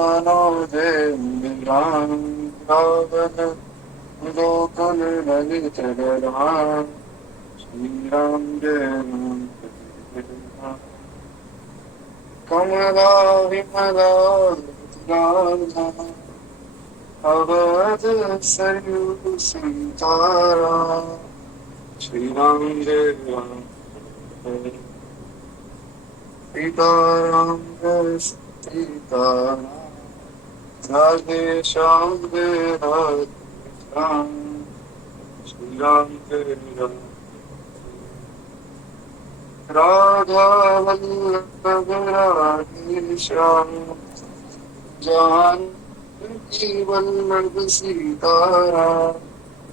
जय राम रावण गोकुल ललित बलवान श्री राम जय राम जय राम। कमला विमला अवध सरयू सीताराम श्री राम जय राम जय सीताराम जय सीताराम राधे श्याम जय राधे श्याम श्री राम जय राम। राधा वल्लभ राधे श्याम जानकी वल्लभ सीताराम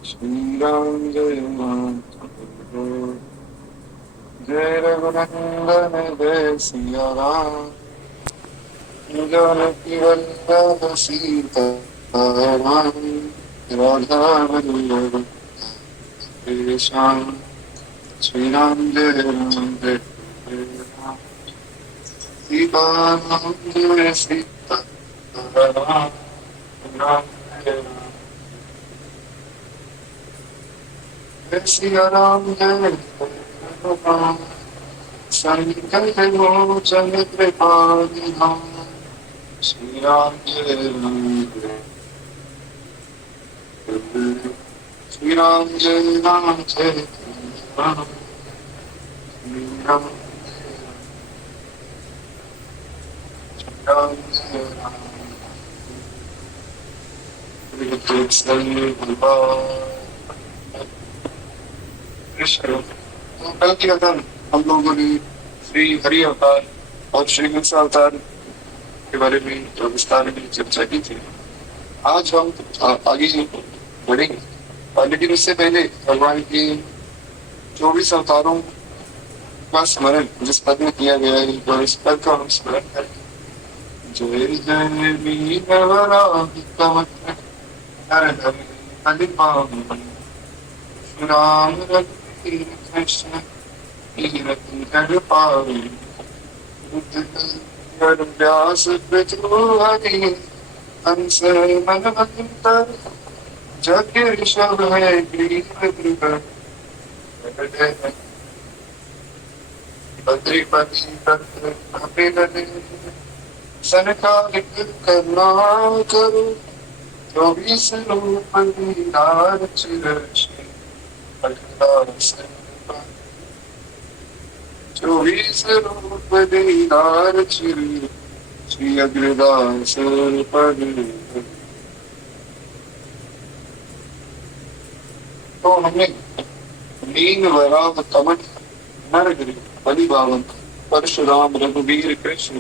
श्री राम जय राम जय रघुनंदन जय सिया राम जानकी वल्लभ सीताराम राधा वल्लभ राधे श्याम श्री राम जय राम जय राम सीताराम जय सीताराम राम जय सिया राम जय राम संकट मोचन कृपानि धाम श्री राम जय राम श्री राम जय राम जय राम श्री राम राम जय राम कृष्ण। तो कल की कथन हम लोगों ने श्री हरि अवतार और श्री हंस अवतार के बारे में विस्तार में चर्चा की थी। आज हम आगे बढ़ेंगे और लेकिन उससे पहले भगवान के 24 अवतारों का स्मरण जिस पद में किया गया है तो इस पद का हम स्मरण करें। जय जय वीरवराह कवच हर हर हरिभाम राम रघुवीर कृष्ण कीरति कर पावे बुद्ध व्यास पृथु हरि हंस मन मंतर जग ऋषभ है ग्रीव बद्रीपति तत्र कपिल सनकादिक करुणा करो 24 रूप लीलार चिरश्री 24 रूप लीलार चिर श्री अग्रदास पद। तो हमने लीन वराह कमठ नरगिरि बलि बावन परशुराम रघुवीर कृष्ण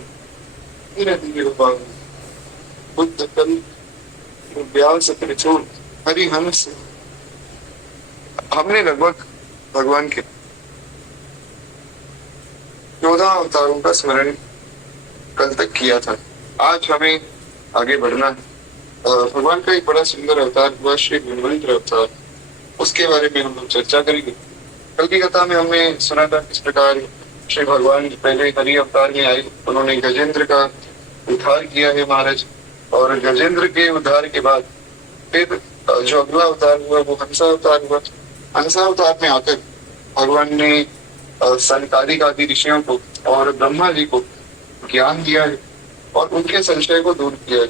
बुद्ध कल व्यास त्रिशूल हरिहंस हमने लगभग भगवान के 14 अवतारों का स्मरण कल तक किया था। आज हमें आगे बढ़ना है। भगवान का एक बड़ा सुंदर अवतार हुआ श्री धन्वंतरि अवतार, उसके बारे में हम लोग चर्चा करेंगे। कल की कथा में हमने सुना था किस प्रकार श्री भगवान पहले हरि अवतार में आए, उन्होंने गजेंद्र का उद्धार किया है महाराज, और गजेंद्र के उद्धार के बाद फिर जो अगला अवतार हुआ वो हंसा अवतार हुआ। हंसा अवतार में आकर भगवान ने सनकादिक आदि ऋषियों को और ब्रह्मा जी को ज्ञान दिया है और उनके संशय को दूर किया है।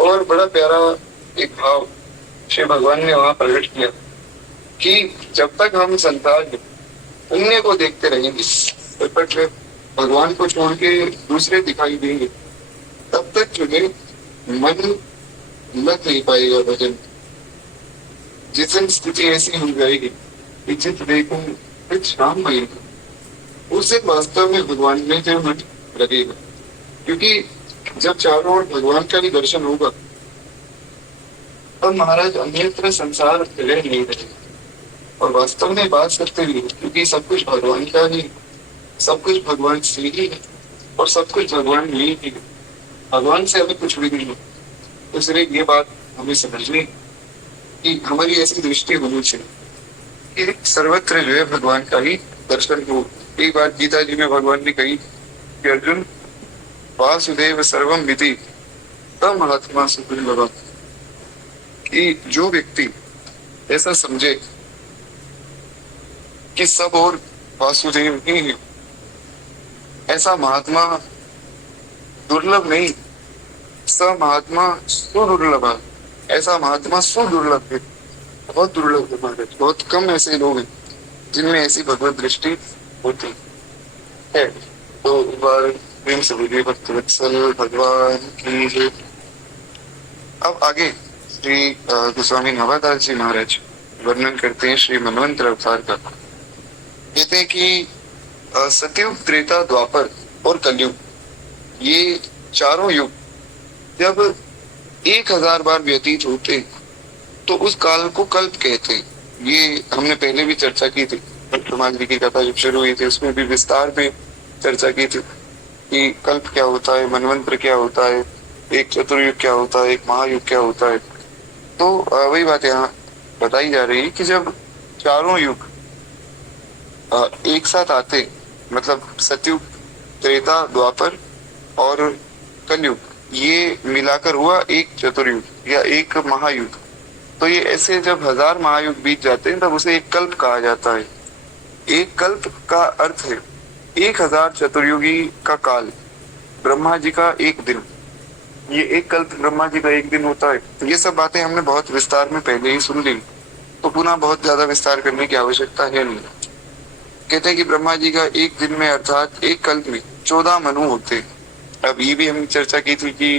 और बड़ा प्यारा एक भाव श्री भगवान ने वहां प्रकट किया कि जब तक हम संसार में पुण्य को देखते रहेंगे, तब तक भगवान को छोड़ के दूसरे दिखाई देंगे, तब तक जो है मन लग नहीं पाएगा भजन। जिस दिन स्थिति ऐसी हो जाएगी कि चित देखो फिर शाम मई, उस दिन वास्तव में भगवान में जो मन लगेगा, क्योंकि जब चारों ओर भगवान का भी दर्शन होगा तब महाराज अन्यत्र संसार रह नहीं रहेगा। और वास्तव में बात सत्य भी है, क्योंकि सब कुछ भगवान का ही, सब कुछ भगवान से ही है और सब कुछ भगवान में ही है, भगवान से हमें कुछ भी नहीं है। तो इसलिए ये बात हमें समझनी कि हमारी ऐसी दृष्टि होनी चाहिए कि सर्वत्र जो है भगवान का ही दर्शन हो। एक बात गीता जी में भगवान ने कही कि अर्जुन वासुदेव सर्वम मिति तब महात्मा सुदुर्लभ, कि जो व्यक्ति ऐसा समझे कि सब और वासुदेव ही है, ऐसा महात्मा दुर्लभ नहीं, स महात्मा सुदुर्लभ, ऐसा महात्मा सुदुर्लभ है, बहुत दुर्लभ है महाराज। बहुत कम ऐसे लोग हैं जिनमें ऐसी भगवत दृष्टि होती है। तो एक बार प्रेम से बोलिए भक्तवत्सल भगवान की जय। अब आगे श्री गोस्वामी नवादास जी महाराज वर्णन करते हैं श्री मनवंतर अवतार का। कहते हैं कि सतयुग, त्रेता, द्वापर और कलयुग, ये चारों युग जब 1000 बार व्यतीत होते तो उस काल को कल्प कहते हैं। ये हमने पहले भी चर्चा की थी, समाज की कथा जब शुरू हुई थी उसमें भी विस्तार में चर्चा की थी कि कल्प क्या होता है, मनवंतर क्या होता है, एक चतुर्युग क्या होता है, एक महायुग क्या होता है। तो वही बात यहाँ बताई जा रही है कि जब चारों युग एक साथ आते, मतलब सतयुग, त्रेता, द्वापर और कलयुग, ये मिलाकर हुआ एक चतुर्युग या एक महायुग। तो ये ऐसे जब 1000 महायुग बीत जाते हैं तब उसे एक कल्प कहा जाता है। एक कल्प का अर्थ है 1000 चतुर्युगी का काल, ब्रह्मा जी का एक दिन। ये एक कल्प ब्रह्मा जी का एक दिन होता है। ये सब बातें हमने बहुत विस्तार में पहले ही सुन ली, तो पुनः बहुत ज्यादा विस्तार करने की आवश्यकता है नहीं। कहते हैं कि ब्रह्मा जी का एक दिन में अर्थात एक कल्प में 14 मनु होते। अब ये भी हमने चर्चा की थी कि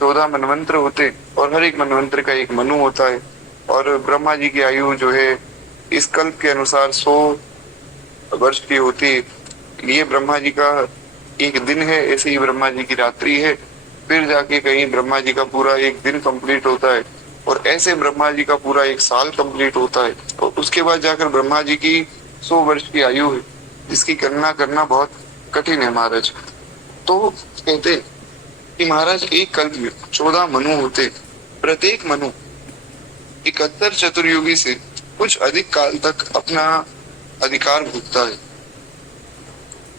14 मनवंतर होते और हर एक मनवंतर का एक मनु होता है। और ब्रह्मा जी की आयु जो है इस कल्प के अनुसार 100 वर्ष की होती है। ये ब्रह्मा जी का एक दिन है, ऐसे ही ब्रह्मा जी की रात्रि है, फिर जाके कहीं ब्रह्मा जी का पूरा एक दिन कंप्लीट होता है और ऐसे ब्रह्मा जी का पूरा एक साल कंप्लीट होता है। और उसके बाद जाकर ब्रह्मा जी की 100 वर्ष की आयु है, जिसकी गणना करना बहुत कठिन है महाराज। तो कहते कि महाराज एक कल्प में 14 मनु होते, प्रत्येक मनु 71 चतुर्युगी से कुछ अधिक काल तक अपना अधिकार भोगता है।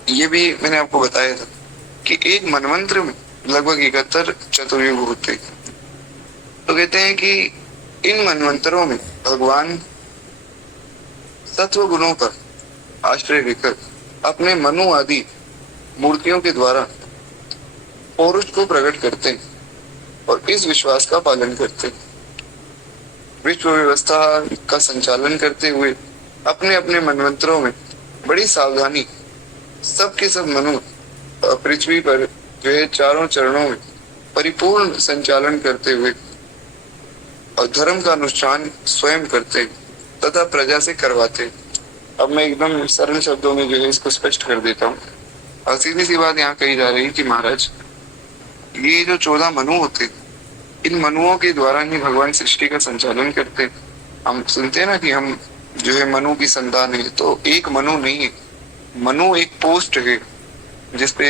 ये भी मैंने आपको बताया था कि एक मनवंतर में लगभग 71 चतुर्युग होते। तो कहते हैं कि इन मनवंतरों में भगवान सत्व गुणों पर आश्रय लेकर अपने मनु आदि मूर्तियों के द्वारा पौरुष को प्रकट करते हैं और इस विश्वास का पालन करते हैं। विश्व व्यवस्था का संचालन करते हुए अपने अपने मनवंतरों में बड़ी सावधानी सबके सब मनु पृथ्वी पर जो है चारों चरणों में परिपूर्ण संचालन करते हुए और धर्म का अनुष्ठान स्वयं करते तथा प्रजा से करवाते। अब मैं एकदम सरल शब्दों में जो है इसको स्पष्ट कर देता हूँ। और सीधी सी बात यहाँ कही जा रही है कि महाराज ये जो 14 मनु होते, इन मनुओं के द्वारा ही भगवान सृष्टि का संचालन करते। हम सुनते हैं ना कि हम जो है मनु की संतान है, तो एक मनु नहीं है, मनु एक पोस्ट है जिसपे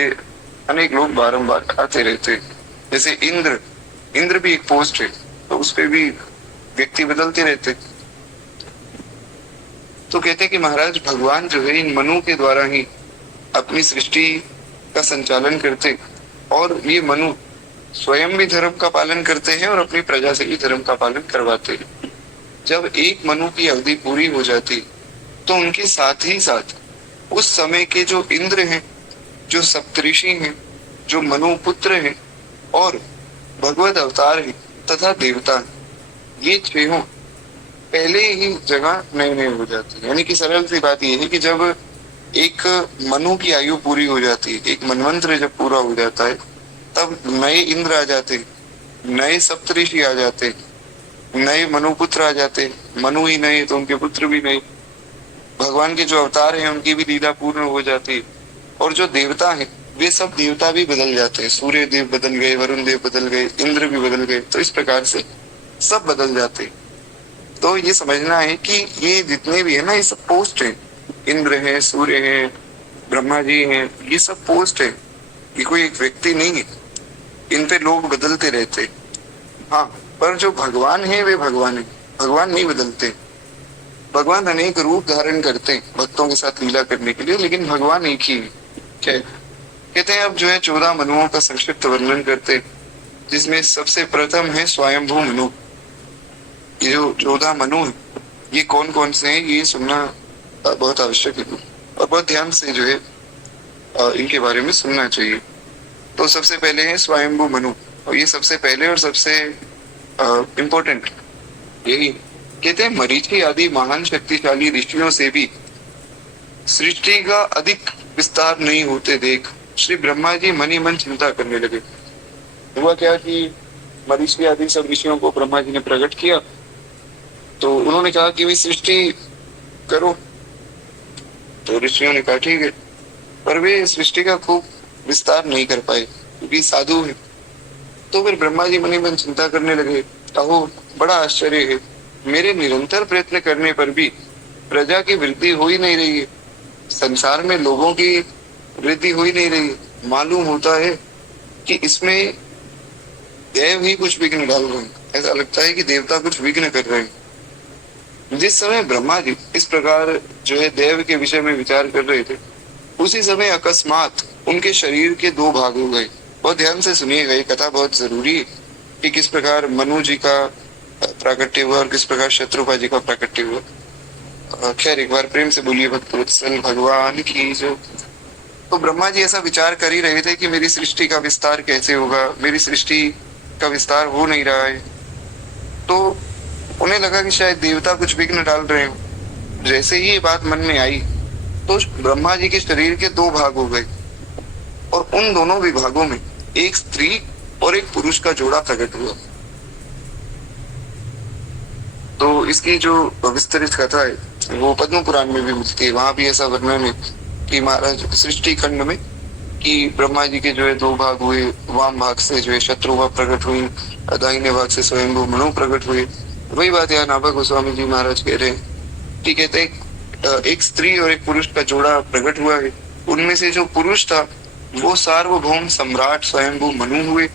अनेक लोग बारंबार आते रहते। जैसे इंद्र भी एक पोस्ट है, तो उस पे भी व्यक्ति बदलते रहते। तो कहते कि महाराज भगवान जो है इन मनु के द्वारा ही अपनी सृष्टि का संचालन करते और ये मनु स्वयं भी धर्म का पालन करते हैं और अपनी प्रजा से भी धर्म का पालन करवाते हैं। जब एक मनु की अवधि पूरी हो जाती तो उनके साथ ही साथ उस समय के जो इंद्र हैं, जो सप्तऋषि हैं, जो मनु पुत्र हैं और भगवत अवतार हैं तथा देवता, ये छहों पहले ही जगह नए नए हो जाती है। यानी कि सरल सी बात यह है कि जब एक मनु की आयु पूरी हो जाती है, एक मनवंतर जब पूरा हो जाता है, तब नए इंद्र आ जाते, नए सप्तऋषि आ जाते, नए मनुपुत्र आ जाते। मनु ही नए तो उनके पुत्र भी नए। भगवान के जो अवतार हैं उनकी भी लीला पूर्ण हो जाती है। और जो देवता हैं वे सब देवता भी बदल जाते हैं। सूर्य देव बदल गए, वरुण देव बदल गए, इंद्र भी बदल गए। तो इस प्रकार से सब बदल जाते। तो ये समझना है कि ये जितने भी है ना, ये सब पोस्ट है। इंद्र है, सूर्य है, ब्रह्मा जी हैं, ये सब पोस्ट है, ये कोई एक व्यक्ति नहीं है। इन पे लोग बदलते रहते। हाँ, पर जो भगवान है वे भगवान है, भगवान नहीं बदलते। भगवान अनेक रूप धारण करते हैं भक्तों के साथ लीला करने के लिए, लेकिन भगवान एक ही है। कहते हैं अब जो है 14 मनुओं का संक्षिप्त वर्णन करते। जिसमें सबसे प्रथम है स्वयंभू मनु। ये जो 14 मनु है, ये कौन कौन से हैं ये सुनना बहुत आवश्यक है और बहुत ध्यान से जो है इनके बारे में सुनना चाहिए। तो सबसे पहले है स्वयंभू मनु, और ये सबसे पहले और सबसे इम्पोर्टेंट यही कहते हैं, मरीचि आदि महान शक्तिशाली ऋषियों से भी सृष्टि का अधिक विस्तार नहीं होते देख श्री ब्रह्मा जी मन ही मन चिंता करने लगे। हुआ क्या कि मरीचि आदि सब ऋषियों को ब्रह्मा जी ने प्रकट किया, तो उन्होंने कहा कि वे सृष्टि करो। तो ऋषियों ने कहा ठीक है, पर वे सृष्टि का खूब विस्तार नहीं कर पाए क्योंकि साधु है। तो फिर ब्रह्मा जी मन ही मन चिंता करने लगे, अहो बड़ा आश्चर्य है, मेरे निरंतर प्रयत्न करने पर भी प्रजा की वृद्धि हो ही नहीं रही है, संसार में लोगों की वृद्धि हो ही नहीं रही है। मालूम होता है कि इसमें देव ही कुछ विघ्न डाल रहे हैं, ऐसा लगता है कि देवता कुछ विघ्न कर रहे हैं। जिस समय ब्रह्मा जी इस प्रकार जो है देव के विषय में विचार कर रहे थे, उसी समय अकस्मात उनके शरीर के 2 भाग हो गए। बहुत ध्यान से सुनिएगा, ये कथा बहुत जरूरी है कि किस प्रकार मनु जी का प्राकट्य हुआ और किस प्रकार शत्रुपा जी का प्राकट्य हुआ। खैर एक बार प्रेम से बोलिए भक्तवत्सल भगवान की जो। तो ब्रह्मा जी ऐसा विचार कर ही रहे थे कि मेरी सृष्टि का विस्तार कैसे होगा, मेरी सृष्टि का विस्तार हो नहीं रहा है। तो उन्हें लगा कि शायद देवता कुछ विघ्न डाल रहे हो। जैसे ही ये बात मन में आई तो ब्रह्मा जी के शरीर के 2 भाग हो गए और उन दोनों विभागों में एक स्त्री और एक पुरुष का जोड़ा प्रकट हुआ। तो इसकी जो विस्तृत कथा है वो पद्म पुराण में भी मिलती है। वहां भी ऐसा वर्णन है कि महाराज सृष्टि खंड में कि ब्रह्मा जी के जो है 2 भाग हुए, वाम भाग से जो है शत्रुपा प्रकट हुई, दाहिने भाग से स्वयंभू मनु प्रकट हुए। वही बात यहाँ नाभा गोस्वामी जी महाराज कह रहे हैं कि कहते हैं एक स्त्री और एक पुरुष का जोड़ा प्रकट हुआ है। उनमें से जो पुरुष था वो सार्वभौम सम्राट स्वयंभू मनु हुए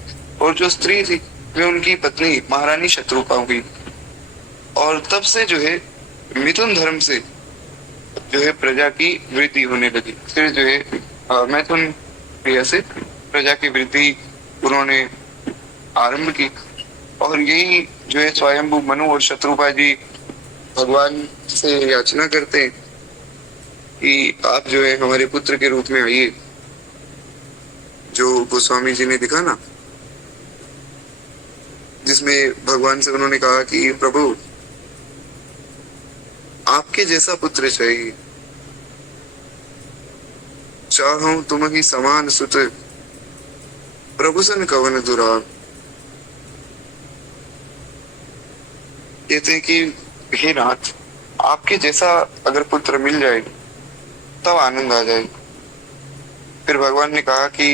और जो स्त्री थी वे उनकी पत्नी महारानी शत्रुपा हुई। और तब से जो है मिथुन धर्म से जो है प्रजा की वृद्धि होने लगी। फिर जो है मैथुन क्रिया से प्रजा की वृद्धि उन्होंने आरंभ की और यही जो है स्वयंभू मनु और शत्रुपा जी भगवान से याचना करते हैं कि आप जो है हमारे पुत्र के रूप में आइए। जो गोस्वामी जी ने दिखा ना, जिसमें भगवान से उन्होंने कहा कि प्रभु आपके जैसा पुत्र चाहिए, चाहूं तुम ही समान सुत प्रभु सन कवन दुरान। कहते हैं कि हे नाथ, आपके जैसा अगर पुत्र मिल जाए तब आनंद आ जाए। फिर भगवान ने कहा कि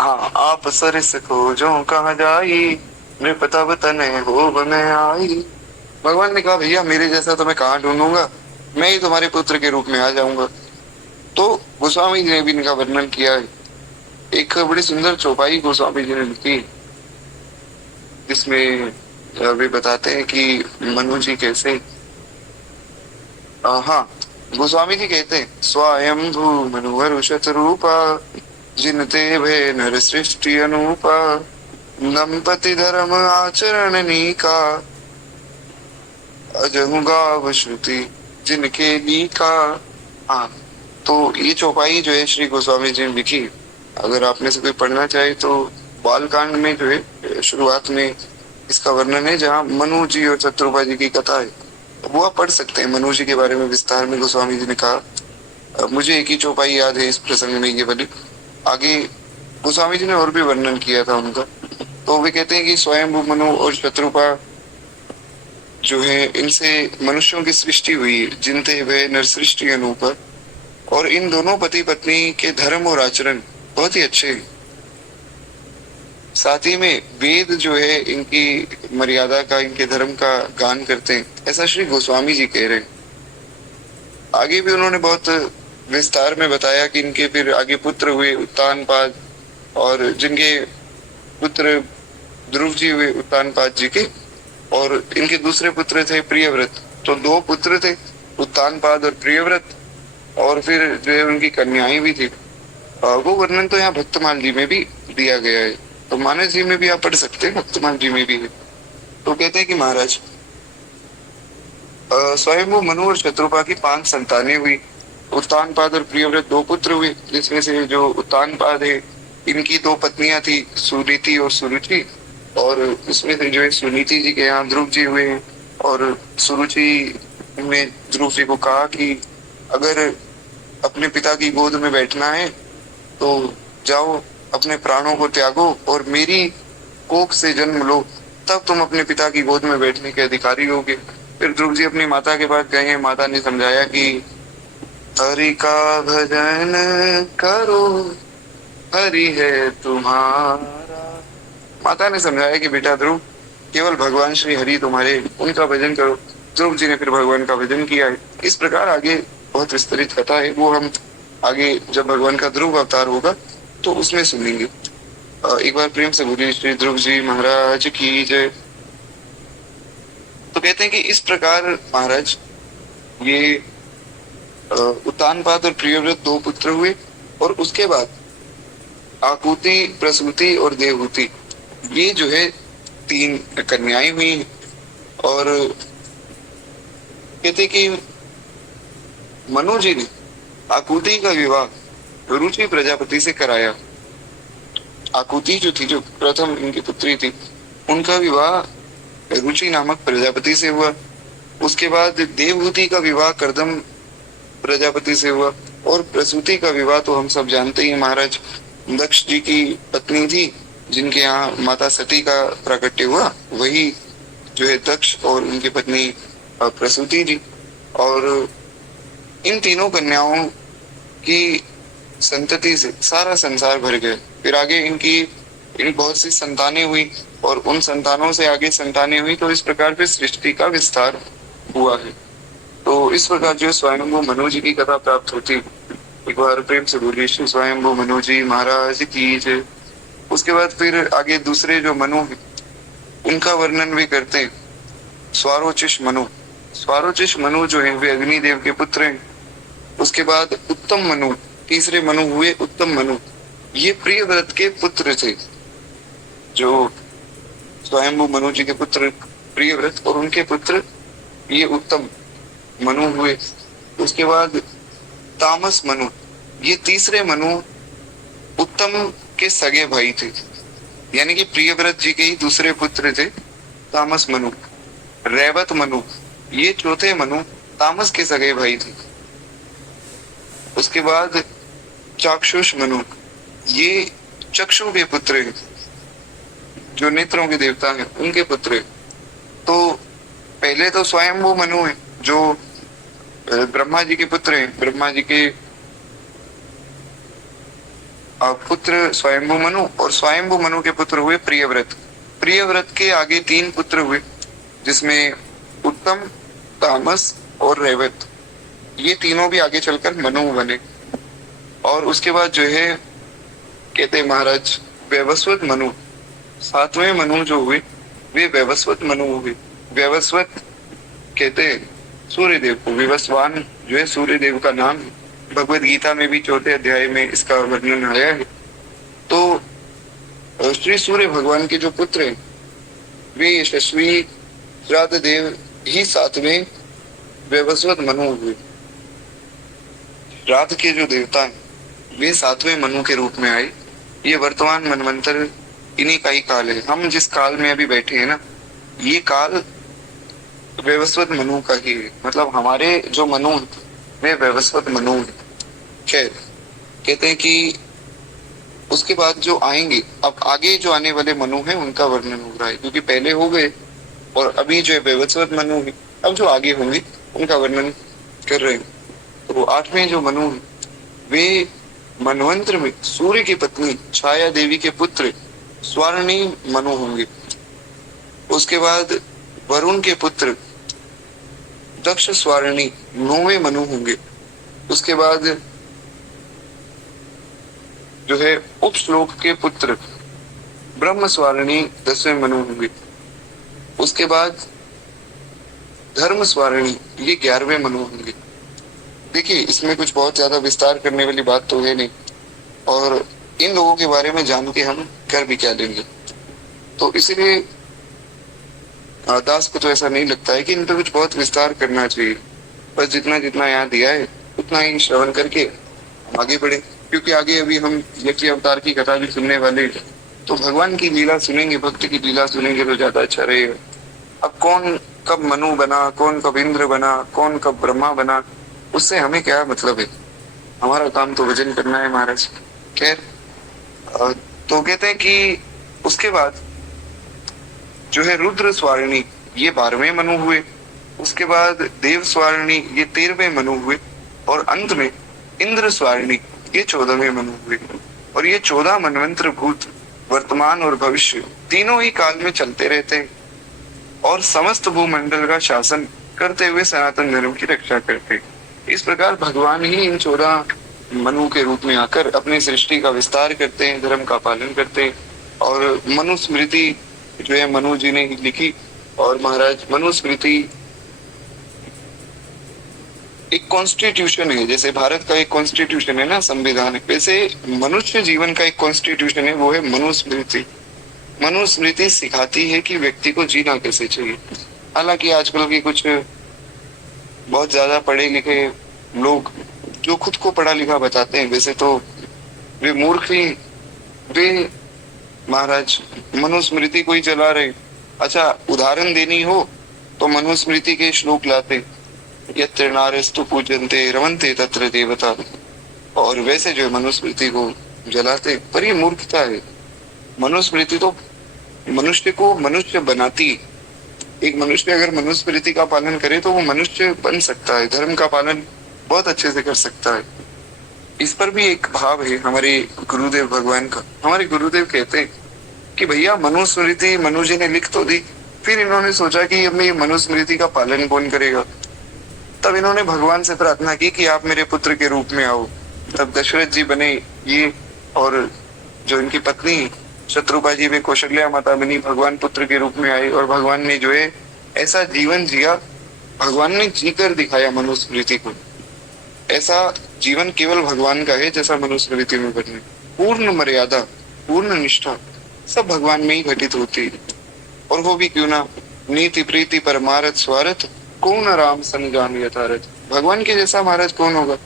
हाँ आप सरस खोजो कहाँ जाई, नृपता तन हो मैं आई। भगवान ने कहा भैया मेरे जैसा तो मैं कहाँ ढूंढूंगा, मैं ही तुम्हारे पुत्र के रूप में आ जाऊंगा। तो गोस्वामी जी ने भी इनका वर्णन किया है। एक बड़ी सुंदर चौपाई गोस्वामी जी ने लिखी जिसमें वे बताते हैं कि मनु जी कैसे हाँ गोस्वामी जी कहते हैं स्वयंभू मनुवर शतरूपा जिनते भे नर सृष्टि अनूपा दंपति धर्म आचरण नीका अजहुगाव श्रुति जिनके नीका। हाँ तो ये चौपाई जो है श्री गोस्वामी जी ने लिखी। अगर आप में से कोई पढ़ना चाहे तो बालकांड में जो है शुरुआत में इसका वर्णन है, जहाँ मनु जी और शत्रुपा जी की कथा है, वो आप पढ़ सकते हैं। मनु जी के बारे में विस्तार में गोस्वामी जी ने कहा। मुझे एक ही चौपाई याद है इस प्रसंग में, ये वाली। आगे गोस्वामी जी ने और भी वर्णन किया था उनका। तो वे कहते हैं कि स्वयंभू मनु और शत्रुपा जो है इनसे मनुष्यों की सृष्टि हुई, जिनते वे नर सृष्टि अनूपर। और इन दोनों पति पत्नी के धर्म और आचरण बहुत ही अच्छे हैं। साथ ही में वेद जो है इनकी मर्यादा का, इनके धर्म का गान करते हैं, ऐसा श्री गोस्वामी जी कह रहे हैं। आगे भी उन्होंने बहुत विस्तार में बताया कि इनके फिर आगे पुत्र हुए उत्तानपाद, और जिनके पुत्र ध्रुव जी हुए उत्तानपाद जी के, और इनके दूसरे पुत्र थे प्रियव्रत। तो 2 पुत्र थे उत्तानपाद और प्रियव्रत, और फिर जो है उनकी कन्याएं भी थी। वो वर्णन तो यहाँ भक्तमाल जी में भी दिया गया है, तो मानस जी में भी आप पढ़ सकते हैं, भक्तमाल जी में भी है। तो कहते हैं कि महाराज स्वयंभू मनु और शत्रुपा की 5 संतानें हुई। उत्तानपाद और प्रियव्रत 2 पुत्र हुए, जिसमें से जो उत्तानपाद है इनकी 2 पत्नियां थी, सुनीति और सुरुचि। और इसमें से जो है सुनीति जी के यहाँ ध्रुव जी हुए हैं। और सुरुचि ने ध्रुव जी को कहा कि अगर अपने पिता की गोद में बैठना है तो जाओ, अपने प्राणों को त्यागो और मेरी कोख से जन्म लो, तब तुम अपने पिता की गोद में बैठने के अधिकारी होगे। फिर ध्रुव जी अपनी माता के पास गए। माता ने समझाया कि हरि का भजन करो, हरि है तुम्हारा। माता ने समझाया कि बेटा ध्रुव, केवल भगवान श्री हरि तुम्हारे, उनका भजन करो। ध्रुव जी ने फिर भगवान का भजन किया है। इस प्रकार आगे बहुत विस्तृत कथा है, वो हम आगे जब भगवान का ध्रुव अवतार होगा तो उसमें सुनेंगे। एक बार प्रेम से बोलिए श्री ध्रुव जी महाराज की जय। तो कहते हैं कि इस प्रकार महाराज ये उत्तानपाद और प्रियव्रत 2 पुत्र हुए। और उसके बाद आकुति, प्रसूति और देवहूति, ये जो है 3 कन्याएं हुई। और कहते कि मनु जी ने आकुति का विवाह रुचि प्रजापति से कराया। आकुति जो थी, जो प्रथम इनकी पुत्री थी, उनका विवाह रुचि नामक प्रजापति से हुआ। उसके बाद देवहूति का विवाह कर्दम प्रजापति से हुआ। और प्रसूति का विवाह तो हम सब जानते ही महाराज, दक्ष जी की पत्नी थी, जिनके यहाँ माता सती का प्राकट्य हुआ, वही जो है दक्ष और उनकी पत्नी प्रसूति जी। और इन तीनों कन्याओं की संतति से सारा संसार भर गया। फिर आगे इन बहुत सी संतानें हुई और उन संतानों से आगे संतानें हुई, तो इस प्रकार से सृष्टि का विस्तार हुआ है। तो इस प्रकार जो स्वयंभू मनु जी की कथा प्राप्त होती। एक बार प्रेम से बोलिए श्री स्वयंभू मनु जी महाराज की जय। उसके बाद फिर आगे दूसरे जो मनु है उनका वर्णन भी करते हैं। स्वारोचिष मनु, स्वारोचिष मनु जो है वे अग्निदेव के पुत्र हैं। उसके बाद उत्तम मनु, तीसरे मनु हुए उत्तम मनु, ये प्रियव्रत के पुत्र थे। जो स्वयंभू मनु जी के पुत्र प्रियव्रत और उनके पुत्र ये उत्तम मनु हुए। उसके बाद तामस मनु, ये तीसरे मनु उत्तम के सगे भाई थे, यानी कि प्रियव्रत जी के ही दूसरे पुत्र थे तामस मनु। रैवत मनु, ये चौथे मनु तामस के सगे भाई थे। उसके बाद चाक्षुष मनु, ये चक्षु के पुत्र हैं, जो नेत्रों के देवता हैं उनके पुत्र हैं। तो पहले तो स्वयंभू मनु है जो ब्रह्मा जी के पुत्र हैं। ब्रह्मा जी के पुत्र स्वयंभू मनु, और स्वयंभू मनु के पुत्र हुए प्रियव्रत। प्रियव्रत के आगे 3 पुत्र हुए, जिसमें उत्तम, तामस और रैवत, ये तीनों भी आगे चलकर मनु बने। और उसके बाद जो है कहते महाराज वैवस्वत मनु, 7वें मनु जो हुए वे वैवस्वत मनु हुए। वैवस्वत कहते सूर्य देव को, विवस्वान जो है सूर्य देव का नाम है। भगवत गीता में भी 4थे अध्याय में इसका वर्णन आया है। तो श्री सूर्य भगवान के जो पुत्र हैं वे यशस्वी श्राद्ध देव ही 7वें वैवस्वत मनु हुए। श्राद्ध के जो देवता हैं वे 7वें मनु के रूप में आए। ये वर्तमान मनवंतर इन्हीं का ही काल है। हम जिस काल में अभी बैठे हैं ना, ये काल वैवस्वत मनु का ही है। मतलब हमारे जो मनु वे वैवस्वत मनु है। खैर कहते हैं कि उसके बाद जो आएंगे, अब आगे जो आने वाले मनु हैं उनका वर्णन हो रहा है, क्योंकि पहले हो गए और अभी जो है वैवस्वत मनु है, अब जो आगे होंगे उनका वर्णन कर रहे हैं। तो 8वें जो मनु है वे मनवंतर में सूर्य की पत्नी छाया देवी के पुत्र स्वार्णी मनु होंगे। उसके बाद वरुण के पुत्र दक्ष स्वार्णी 9वें मनु होंगे। उसके बाद जो है उपश्लोक के पुत्र ब्रह्म स्वार्णी 10वें मनु होंगे। उसके बाद धर्म स्वार्णी ये 11वें मनु होंगे। देखिए इसमें कुछ बहुत ज्यादा विस्तार करने वाली बात तो है नहीं, और इन लोगों के बारे में जान के हम कर भी क्या लेंगे। तो इसीलिए दास को तो ऐसा नहीं लगता है कि इन पर कुछ बहुत विस्तार करना चाहिए। बस जितना जितना यहाँ दिया है उतना ही श्रवण करके हम आगे बढ़े, क्योंकि आगे अभी हम यज्ञ अवतार की कथा भी सुनने वाले हैं। तो भगवान की लीला सुनेंगे, भक्त की लीला सुनेंगे तो ज्यादा अच्छा रहेगा। अब कौन कब मनु बना, कौन कब इंद्र बना, कौन कब ब्रह्मा बना, उससे हमें क्या मतलब है। हमारा काम तो भजन करना है महाराज। खैर, तो कहते हैं कि उसके बाद जो है रुद्र स्वारिणी, ये 12वें मनु हुए। उसके बाद देव स्वारिणी, ये 13वें मनु हुए। और अंत में इंद्र स्वारिणी, ये 14वें मनु हुए। और ये 14 मनवंतर भूत वर्तमान और भविष्य तीनों ही काल में चलते रहते हैं और समस्त भूमंडल का शासन करते हुए सनातन धर्म की रक्षा करते हैं। इस प्रकार भगवान ही इन 14 मनु के रूप में आकर अपनी सृष्टि का विस्तार करते हैं, धर्म का पालन करते हैं। और मनुस्मृति जो है मनु जी ने ही लिखी। और महाराज मनुस्मृति एक कॉन्स्टिट्यूशन है, जैसे भारत का एक कॉन्स्टिट्यूशन है ना, संविधान है, वैसे मनुष्य जीवन का एक कॉन्स्टिट्यूशन है, वो है मनुस्मृति। मनुस्मृति सिखाती है कि व्यक्ति को जीना कैसे चाहिए। हालांकि आजकल के कुछ बहुत ज्यादा पढ़े लिखे लोग जो खुद को पढ़ा लिखा बताते हैं, वैसे तो वे मूर्ख ही, वे महाराज मनुस्मृति को ही चला रहे। अच्छा, उदाहरण देनी हो तो मनुस्मृति के श्लोक लाते, यत्र नार्यस्तु पूज्यन्ते रमन्ते तत्र देवता, और वैसे जो मनुस्मृति को जलाते। पर ये मूर्खता है। मनुस्मृति तो मनुष्य को मनुष्य बनाती। एक मनुष्य अगर मनुस्मृति का पालन करे तो वो मनुष्य बन सकता है, धर्म का पालन बहुत अच्छे से कर सकता है। इस पर भी एक भाव है हमारे गुरुदेव भगवान का। हमारे गुरुदेव कहते हैं कि भैया मनुस्मृति मनु जी ने लिख तो दी, फिर इन्होंने सोचा कि अब ये मनुस्मृति का पालन कौन करेगा। तब इन्होंने भगवान से प्रार्थना की कि आप मेरे पुत्र के रूप में आओ। तब दशरथ जी बने ये, और जो इनकी पत्नी शत्रुपा जी वे कौशल्या माता बनी, भगवान पुत्र के रूप में आए। और भगवान ने जो है ऐसा जीवन जिया, भगवान ने जी कर दिखाया मनुस्मृति को। ऐसा जीवन केवल भगवान का है जैसा मनुस्मृति में बने। पूर्ण मर्यादा, पूर्ण निष्ठा सब भगवान में ही घटित होती है। और वो भी क्यों ना, नीति प्रीति परमारथ स्वार्थ कौन राम सन जान यथारथ। भगवान के जैसा महाराज कौन होगा।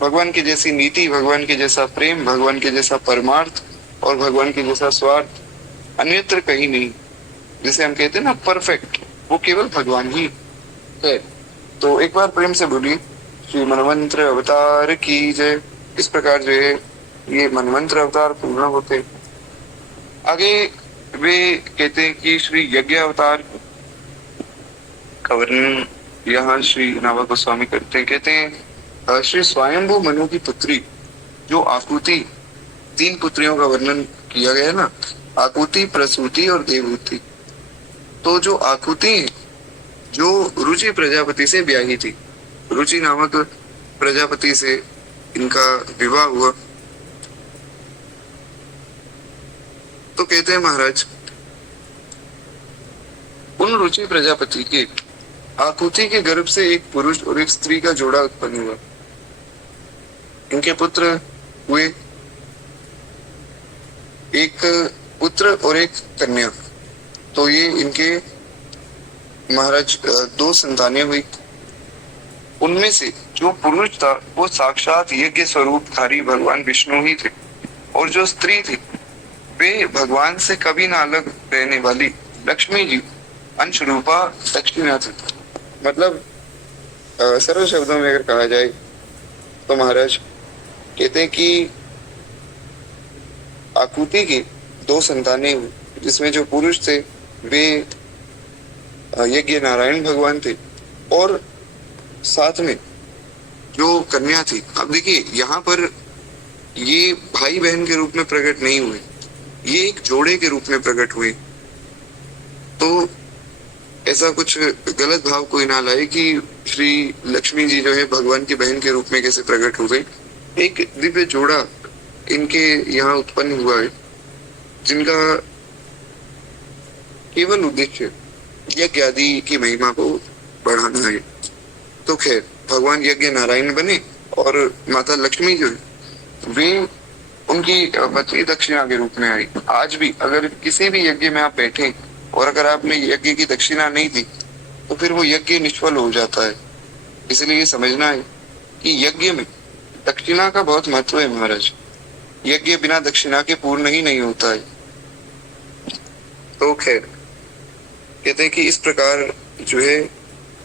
भगवान की जैसी नीति, भगवान के जैसा प्रेम, भगवान के जैसा परमार्थ और भगवान के जैसा स्वार्थ अन्यत्र कहीं नहीं। जिसे हम कहते हैं ना परफेक्ट, वो केवल भगवान ही है। तो एक बार प्रेम से बोलिए श्री मनवंतर अवतार की जय। इस प्रकार जो है ये मनवंतर अवतार पूर्ण होते। आगे वे कहते हैं कि श्री यज्ञ अवतार का वर्णन यहाँ श्री नाभा गोस्वामी करते हैं। कहते हैं श्री स्वयंभू मनु की पुत्री जो आकुति, 3 पुत्रियों का वर्णन किया गया है ना, आकुति, प्रसूति और देवहूति। तो जो आकुति जो रुचि प्रजापति से ब्याही थी, रुचि नामक प्रजापति से इनका विवाह हुआ। तो कहते हैं महाराज उन रुचि प्रजापति के आकुति के गर्भ से एक पुरुष और एक स्त्री का जोड़ा उत्पन्न हुआ। इनके पुत्र हुए, एक पुत्र और एक कन्या। तो ये इनके महाराज 2 संतानें हुई। उनमें से जो पुरुष था वो साक्षात यज्ञ स्वरूपधारी भगवान विष्णु ही थे, और जो स्त्री थी वे भगवान से कभी ना अलग रहने वाली लक्ष्मी जी अंश रूपा दक्षिणा थी। मतलब सरल शब्दों में अगर कहा जाए तो महाराज कहते हैं कि आकुति की 2 संतानें हुई, जिसमें जो पुरुष थे वे यज्ञ नारायण भगवान थे, और साथ में जो कन्या थी। अब देखिए यहाँ पर ये भाई बहन के रूप में प्रकट नहीं हुए, ये एक जोड़े के रूप में प्रकट हुए। तो ऐसा कुछ गलत भाव कोई ना लाए कि श्री लक्ष्मी जी जो है भगवान की बहन के रूप में कैसे प्रकट हो गई। एक दिव्य जोड़ा इनके यहाँ उत्पन्न हुआ है, जिनका केवल उद्देश्य यज्ञ आदि की महिमा को बढ़ाना है। तो खैर भगवान यज्ञ नारायण बने और माता लक्ष्मी जो है वे उनकी पत्नी दक्षिणा के रूप में आई। आज भी अगर किसी भी यज्ञ में आप बैठे और अगर आपने यज्ञ की दक्षिणा नहीं दी तो फिर वो यज्ञ निष्फल हो जाता है। इसलिए ये समझना है कि यज्ञ में दक्षिणा का बहुत महत्व है महाराज। यज्ञ बिना दक्षिणा के पूर्ण ही नहीं होता है। तो खैर कहते हैं कि इस प्रकार जो है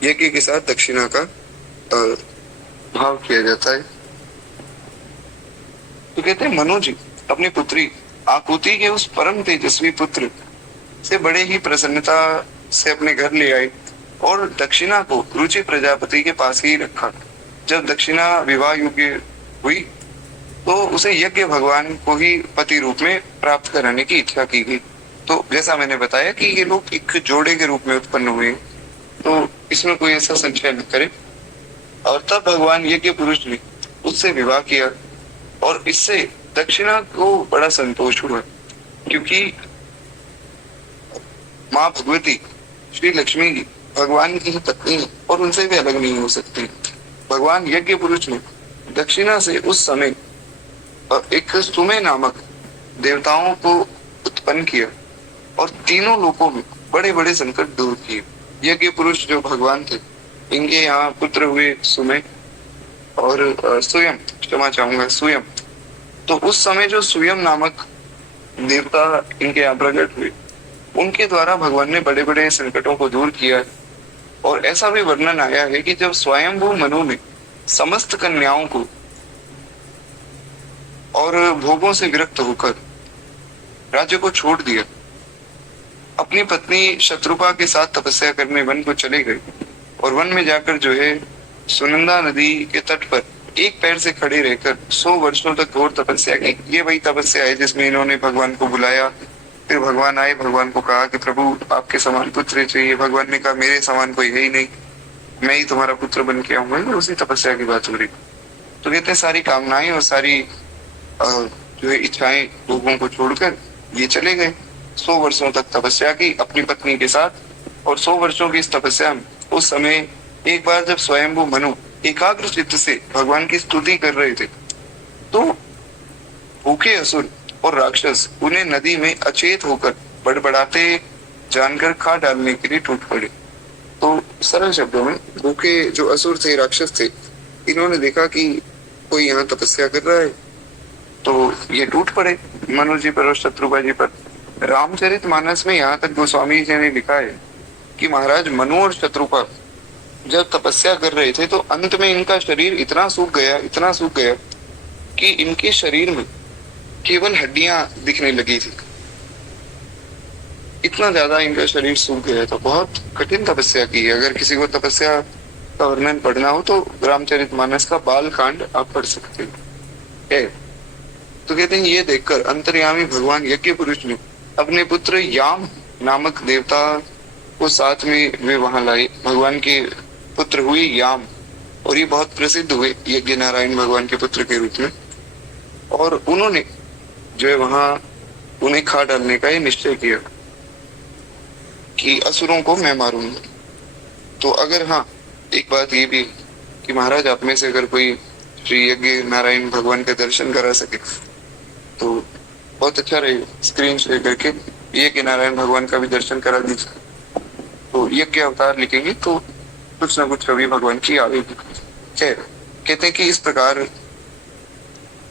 यज्ञ के साथ दक्षिणा का भाव किया जाता है। तो कहते हैं मनु जी अपनी पुत्री आकुति के उस परम तेजस्वी पुत्र से बड़े ही प्रसन्नता से अपने घर ले आए और दक्षिणा को रुचि प्रजापति के पास ही रखा। जब दक्षिणा विवाह योग्य हुई तो उसे यज्ञ भगवान को ही पति रूप में प्राप्त कराने की इच्छा की गई। तो जैसा मैंने बताया कि ये लोग एक जोड़े के रूप में उत्पन्न हुए, तो इसमें कोई ऐसा संशय न करे। और तब भगवान यज्ञ पुरुष ने उससे विवाह किया और इससे दक्षिणा को बड़ा संतोष हुआ, क्योंकि माँ भगवती श्री लक्ष्मी जी भगवान की ही पत्नी है और उनसे भी अलग नहीं हो सकती। भगवान यज्ञ पुरुष ने दक्षिणा से उस समय एक सुमे नामक देवताओं को उत्पन्न किया और तीनों लोकों में बड़े बड़े संकट दूर किए। यज्ञ पुरुष जो भगवान थे, इनके यहाँ पुत्र हुए सुमे और स्वयं, क्षमा चाहूंगा, स्वयं। तो उस समय जो स्वयं नामक देवता इनके यहाँ प्रकट हुए, उनके द्वारा भगवान ने बड़े बड़े संकटों को दूर किया। और ऐसा भी वर्णन आया है कि जब स्वयंभू मनु ने समस्त कन्याओं को और भोगों से विरक्त होकर राज्य को छोड़ दिया, अपनी पत्नी शत्रुपा के साथ तपस्या करने वन को चले गए और वन में जाकर जो है सुनंदा नदी के तट पर एक पैर से खड़े रहकर 100 वर्षों तक घोर तपस्या की। ये वही तपस्या है जिसमें इन्होंने भगवान को बुलाया। फिर भगवान आए, भगवान को कहा कि प्रभु आपके समान पुत्र चाहिए। भगवान ने कहा मेरे समान कोई है ही नहीं, मैं ही तुम्हारा पुत्र बन के आऊंगा। उसी तपस्या की बात हो रही। तो कहते हैं सारी कामनाएं और सारी जो है इच्छाएं भोगों को छोड़कर ये चले गए। 100 वर्षों तक तपस्या की अपनी पत्नी के साथ। और 100 वर्षों की इस तपस्या में उस समय एक बार जब स्वयंभू मनु एकाग्र चित्त से भगवान की स्तुति कर रहे थे, तो भूखे असुर और राक्षस उन्हें नदी में अचेत होकर बड़बड़ाते जानकर खा डालने के लिए टूट पड़े। तो सरल शब्दों में भूखे जो असुर थे, राक्षस थे, इन्होंने देखा कि कोई यहाँ तपस्या कर रहा है, तो ये टूट पड़े मनु जी पर और शत्रुपा जी पर। रामचरितमानस में यहाँ तक गोस्वामी जी ने लिखा है कि महाराज मनु और शत्रुपा जब तपस्या कर रहे थे तो अंत में इनका शरीर इतना सूख गया, इतना सूख गया कि इनके शरीर में केवल हड्डियां दिखने लगी थी। इतना ज्यादा इनका शरीर सूख गया था। बहुत कठिन तपस्या की है। अगर किसी को तपस्या का वर्णन पढ़ना हो तो रामचरितमानस का बाल कांड आप पढ़ सकते हैं। तो कहते हैं ये देखकर अंतर्यामी भगवान यज्ञ पुरुष ने अपने पुत्र याम नामक देवता को साथ में वे वहां लाए। भगवान के पुत्र हुए याम और ये बहुत प्रसिद्ध हुए यज्ञ नारायण भगवान के पुत्र के रूप में। और उन्होंने जो है वहां उन्हें खा डालने का ये निश्चय किया कि असुरों को मैं मारूंगा। तो अगर हाँ, एक बात ये भी कि महाराज आप में से अगर कोई श्री यज्ञ नारायण भगवान के दर्शन करा सके तो बहुत अच्छा रहेगा। स्क्रीन शेयर करके यज्ञ नारायण भगवान का भी दर्शन करा दीजिए। तो यज्ञ अवतार लिखेंगे तो कुछ ना कुछ कवि भगवान की आवेगी। कहते हैं कि इस प्रकार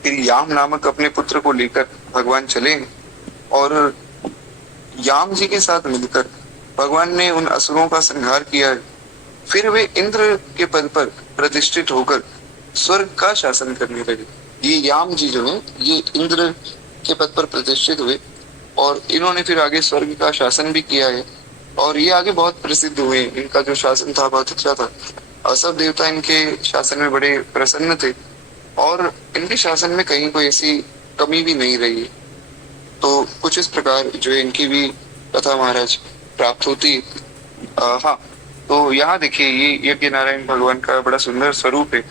फिर याम नामक अपने पुत्र को लेकर भगवान चले और याम जी के साथ मिलकर भगवान ने उन असुरों का संहार किया है। फिर वे इंद्र के पद पर प्रतिष्ठित होकर स्वर्ग का शासन करने लगे। ये याम जी जो है ये इंद्र के पद पर प्रतिष्ठित हुए और इन्होंने फिर आगे स्वर्ग का शासन भी किया है और ये आगे बहुत प्रसिद्ध हुए। इनका जो शासन था बहुत अच्छा था और सब देवता इनके शासन में बड़े प्रसन्न थे और इनके शासन में कहीं कोई ऐसी कमी भी नहीं रही। तो कुछ इस प्रकार जो है इनकी भी कथा महाराज प्राप्त होती। हाँ, तो यहाँ देखिए ये यज्ञ नारायण भगवान का बड़ा सुंदर स्वरूप है।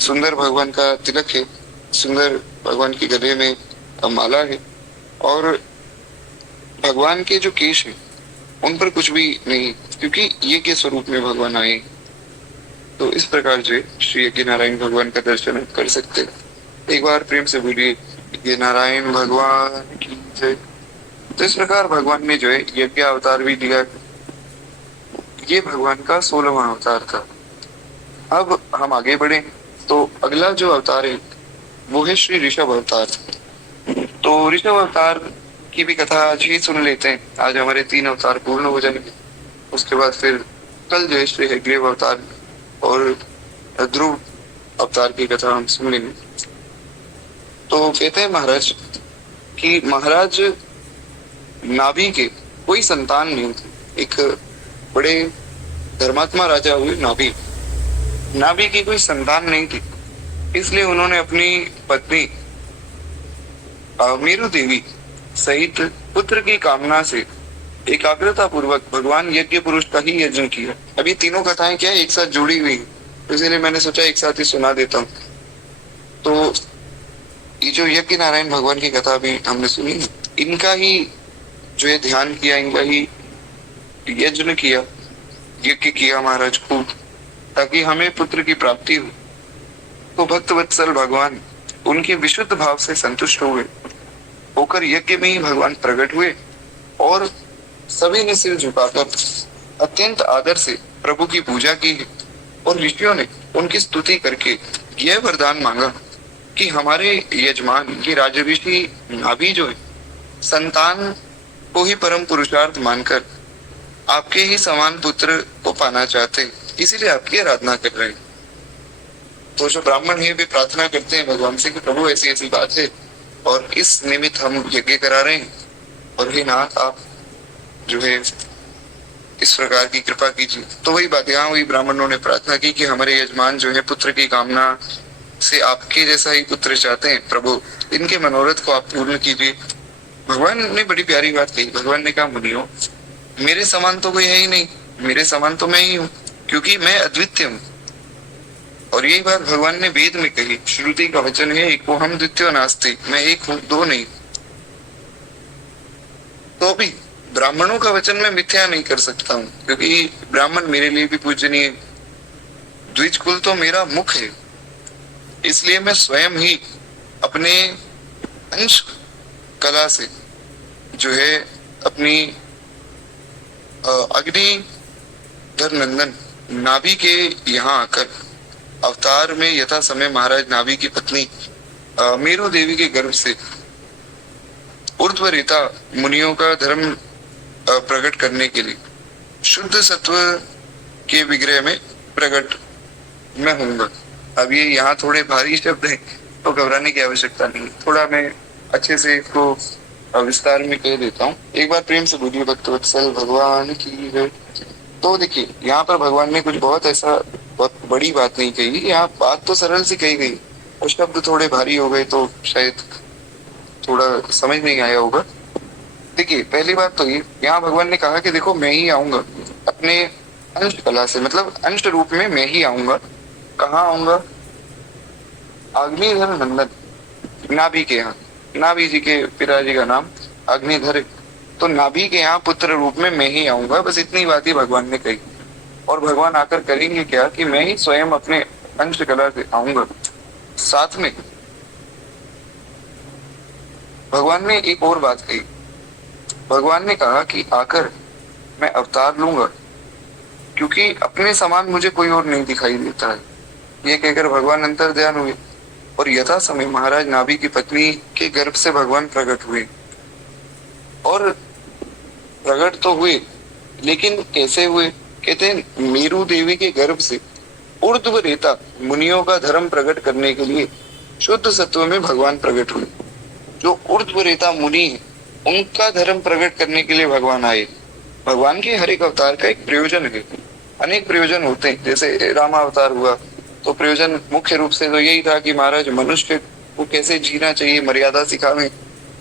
सुंदर भगवान का तिलक है, सुंदर भगवान की गले में माला है और भगवान के जो केश है उन पर कुछ भी नहीं, क्योंकि ये के स्वरूप में भगवान आए। तो इस प्रकार जो श्री यज्ञ नारायण भगवान का दर्शन कर सकते हैं। एक बार प्रेम से बोलिए ये नारायण भगवान की जय। तो इस प्रकार भगवान ने जो है यज्ञ अवतार भी दिया। ये भगवान का 16वां अवतार था। अब हम आगे बढ़े तो अगला जो अवतार है वो है श्री ऋषभ अवतार। तो ऋषभ अवतार की भी कथा आज ही सुन लेते हैं। आज हमारे 3 अवतार पूर्ण हो जाएंगे। उसके बाद फिर कल जो है श्री हयग्रीव अवतार और ध्रुव अवतार की कथा हम सुन लेंगे। तो कहते हैं महाराज कि महाराज नाभि के कोई संतान नहीं थी। एक बड़े धर्मात्मा राजा हुए नाभि। नाभि की कोई संतान नहीं थी, इसलिए उन्होंने अपनी पत्नी मेरु देवी सहित पुत्र की कामना से एकाग्रता पूर्वक भगवान यज्ञ पुरुष का ही यज्ञ किया। अभी तीनों कथाएं क्या है एक साथ जुड़ी हुई, तो इसीलिए मैंने सोचा एक साथ ही सुना देता हूँ। तो ये जो यज्ञ नारायण भगवान की कथा भी हमने सुनी, इनका ही जो है ध्यान किया, इनका ही यज्ञ किया, यज्ञ किया महाराज खूब, ताकि हमें पुत्र की प्राप्ति हो। तो भक्त वत्सल भगवान उनके विशुद्ध भाव से संतुष्ट हुए, होकर यज्ञ में ही भगवान प्रकट हुए और सभी ने सिर झुकाकर अत्यंत आदर से प्रभु की पूजा की है। और ऋषियों ने उनकी स्तुति करके यह वरदान मांगा कि हमारे यजमान ये राजऋषि नाभि जो है संतान को ही परम पुरुषार्थ मानकर आपके ही समान पुत्र को पाना चाहते हैं, इसीलिए आपकी आराधना कर रहे हैं। तो जो ब्राह्मण है वे प्रार्थना करते हैं भगवान से कि प्रभु ऐसी ऐसी बात है और इस निमित्त हम यज्ञ करा रहे हैं, और हे नाथ आप जो है इस प्रकार की कृपा कीजिए। तो वही बात, यहाँ वही ब्राह्मणों ने प्रार्थना की कि हमारे यजमान जो है पुत्र की कामना से आपके जैसा ही पुत्र चाहते हैं, प्रभु इनके मनोरथ को आप पूर्ण कीजिए। भगवान ने बड़ी प्यारी बात कही। भगवान ने कहा मुनियों, मेरे समान तो कोई है ही नहीं, मेरे समान तो मैं ही हूँ, क्योंकि मैं अद्वितीय हूँ। और यही बात भगवान ने वेद में कही। श्रुति का वचन है एको हम द्वितीयो नास्ति, मैं एक हूँ दो नहीं। तो भी ब्राह्मणों का वचन मैं मिथ्या नहीं कर सकता हूँ, क्योंकि ब्राह्मण मेरे लिए भी पूजनीय। द्विज कुल तो मेरा मुख है, इसलिए मैं स्वयं ही अपने अंश कला से जो है अपनी अग्निधर नंदन नाभि के यहाँ आकर अवतार में यथा समय महाराज नाभि की पत्नी मेरु देवी के गर्भ से ऊर्ध्वरेता मुनियों का धर्म प्रकट करने के लिए शुद्ध सत्व के विग्रह में प्रकट मैं होऊंगा। अब ये यहाँ थोड़े भारी शब्द हैं, तो घबराने की आवश्यकता नहीं। थोड़ा मैं अच्छे से इसको विस्तार में कह देता हूँ। एक बार प्रेम से बोलिए भक्त वत्सल भगवान की जय। तो देखिए यहाँ पर भगवान ने कुछ बहुत ऐसा बहुत बड़ी बात नहीं कही। यहाँ बात तो सरल सी कही गई और शब्द थोड़े भारी हो गए, तो शायद थोड़ा समझ नहीं आया होगा। देखिए पहली बात तो ये, यहाँ भगवान ने कहा कि देखो मैं ही आऊंगा अपने अंश कला से, मतलब अंश रूप में मैं ही आऊंगा। कहाँ आऊंगा? अग्निधर नंदन नाभि के यहाँ। नाभि जी के पिताजी का नाम अग्निधर, तो नाभि के यहाँ पुत्र रूप में मैं ही आऊंगा। बस इतनी बात ही भगवान ने कही। और भगवान आकर करेंगे क्या कि मैं ही स्वयं अपने अंश कला से आऊंगा। साथ में भगवान ने एक और बात कही। भगवान ने कहा कि आकर मैं अवतार लूंगा, क्योंकि अपने समान मुझे कोई और नहीं दिखाई देता है। ये कहकर भगवान अंतर ध्यान हुए और यथा समय महाराज नाभि की पत्नी के गर्भ से भगवान प्रकट हुए। और प्रकट तो हुए, लेकिन कैसे हुए? कहते हैं मेरु देवी के गर्भ से ऊर्ध्व रेता मुनियों का धर्म प्रकट करने के लिए शुद्ध सत्व में भगवान प्रकट हुए। जो ऊर्ध्व रेता मुनि है उनका धर्म प्रकट करने के लिए भगवान आए। भगवान के हर एक अवतार का एक प्रयोजन है। अनेक प्रयोजन होते हैं। जैसे रामावतार हुआ तो प्रयोजन मुख्य रूप से तो यही था कि महाराज मनुष्य को कैसे जीना चाहिए, मर्यादा सिखावे,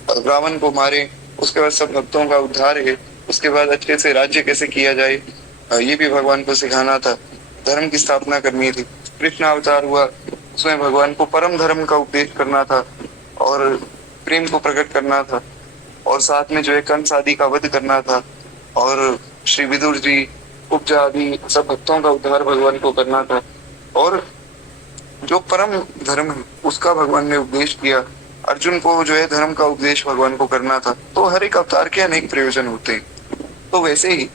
रावण को मारे, उसके बाद सब भक्तों का उद्धार है, उसके बाद अच्छे से राज्य कैसे किया जाए, ये भी भगवान को सिखाना था। धर्म की स्थापना करनी थी। कृष्ण अवतार हुआ, उसमें भगवान को परम धर्म का उपदेश करना था और प्रेम को प्रकट करना था, और साथ में जो है कंस आदि का वध करना था, और श्री विदुर जी, उपजा आदि सब भक्तों का उद्धार भगवान को करना था। और जो परम धर्म है उसका भगवान ने उपदेश किया। अर्जुन को जो है धर्म का उपदेश भगवान को करना था, तो हर एक अवतार के अनेक प्रयोजन होते हैं। तो वैसे ही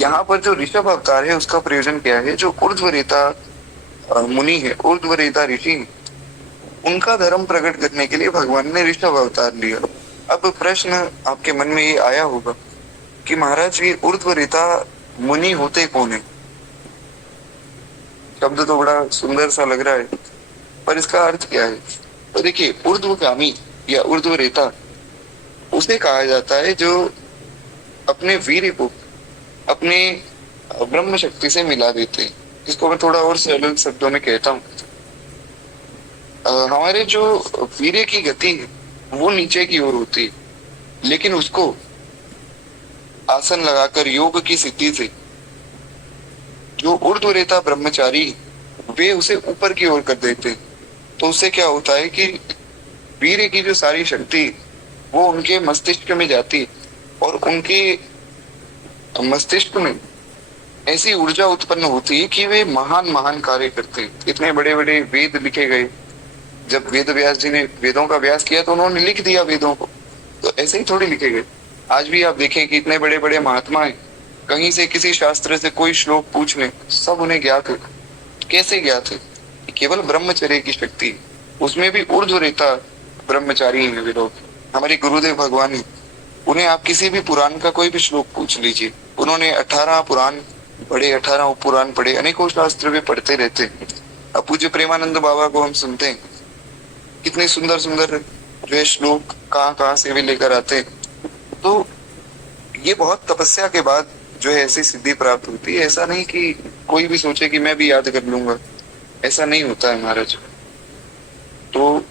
यहाँ पर जो ऋषभ अवतार है उसका प्रयोजन क्या है, जो ऊर्ध्वरेता मुनि है, ऊर्ध्वरेता ऋषि, उनका धर्म प्रकट करने के लिए भगवान ने ऋषभ अवतार लिया। अब प्रश्न आपके मन में ये आया होगा कि महाराज ये ऊर्ध्वरेता मुनि होते कौन है? शब्द तो बड़ा सुंदर सा लग रहा है, पर इसका अर्थ क्या है? तो देखिए, ऊर्ध्वगामी या ऊर्ध्वरेता उसे कहा जाता है जो अपने वीर्य को अपने ब्रह्म शक्ति से मिला देते हैं। इसको मैं थोड़ा और सरल शब्दों में कहता हूँ, हमारे जो वीर्य की गति है वो नीचे की ओर होती है, लेकिन उसको आसन लगाकर योग की सिद्धि से जो ऊर्ध्वरेता ब्रह्मचारी वे उसे ऊपर की ओर कर देते। तो उससे क्या होता है कि वीर्य की जो सारी शक्ति वो उनके मस्तिष्क में जाती और उनके मस्तिष्क में ऐसी ऊर्जा उत्पन्न होती है कि वे महान महान कार्य करते हैं। इतने बड़े बड़े वेद लिखे गए, जब वेद व्यास जी ने वेदों का व्यास किया तो उन्होंने लिख दिया वेदों को, तो ऐसे ही थोड़ी लिखे गए। आज भी आप देखें कि इतने बड़े बड़े महात्मा हैं, कहीं से किसी शास्त्र से कोई श्लोक पूछ लें, सब उन्हें ज्ञात है। कैसे ज्ञात है? केवल ब्रह्मचर्य की शक्ति, उसमें भी ऊर्ध्वरेता ब्रह्मचारी हैं वे लोग। हमारे गुरुदेव भगवान है, उन्हें आप किसी भी पुराण का कोई भी श्लोक पूछ लीजिए, उन्होंने 18 पुराण पढ़े, 18 पुराण पढ़े, अनेकों शास्त्र वे पढ़ते रहते हैं। अब पूज्य प्रेमानंद बाबा को हम सुनते हैं, कितने सुंदर सुंदर जो है श्लोक कहाँ कहाँ से वे लेकर आते हैं। तो ये बहुत तपस्या के बाद जो है ऐसी सिद्धि प्राप्त होती है। ऐसा नहीं कि कोई भी सोचे कि मैं भी याद कर लूंगा, ऐसा नहीं होता है महाराज। तो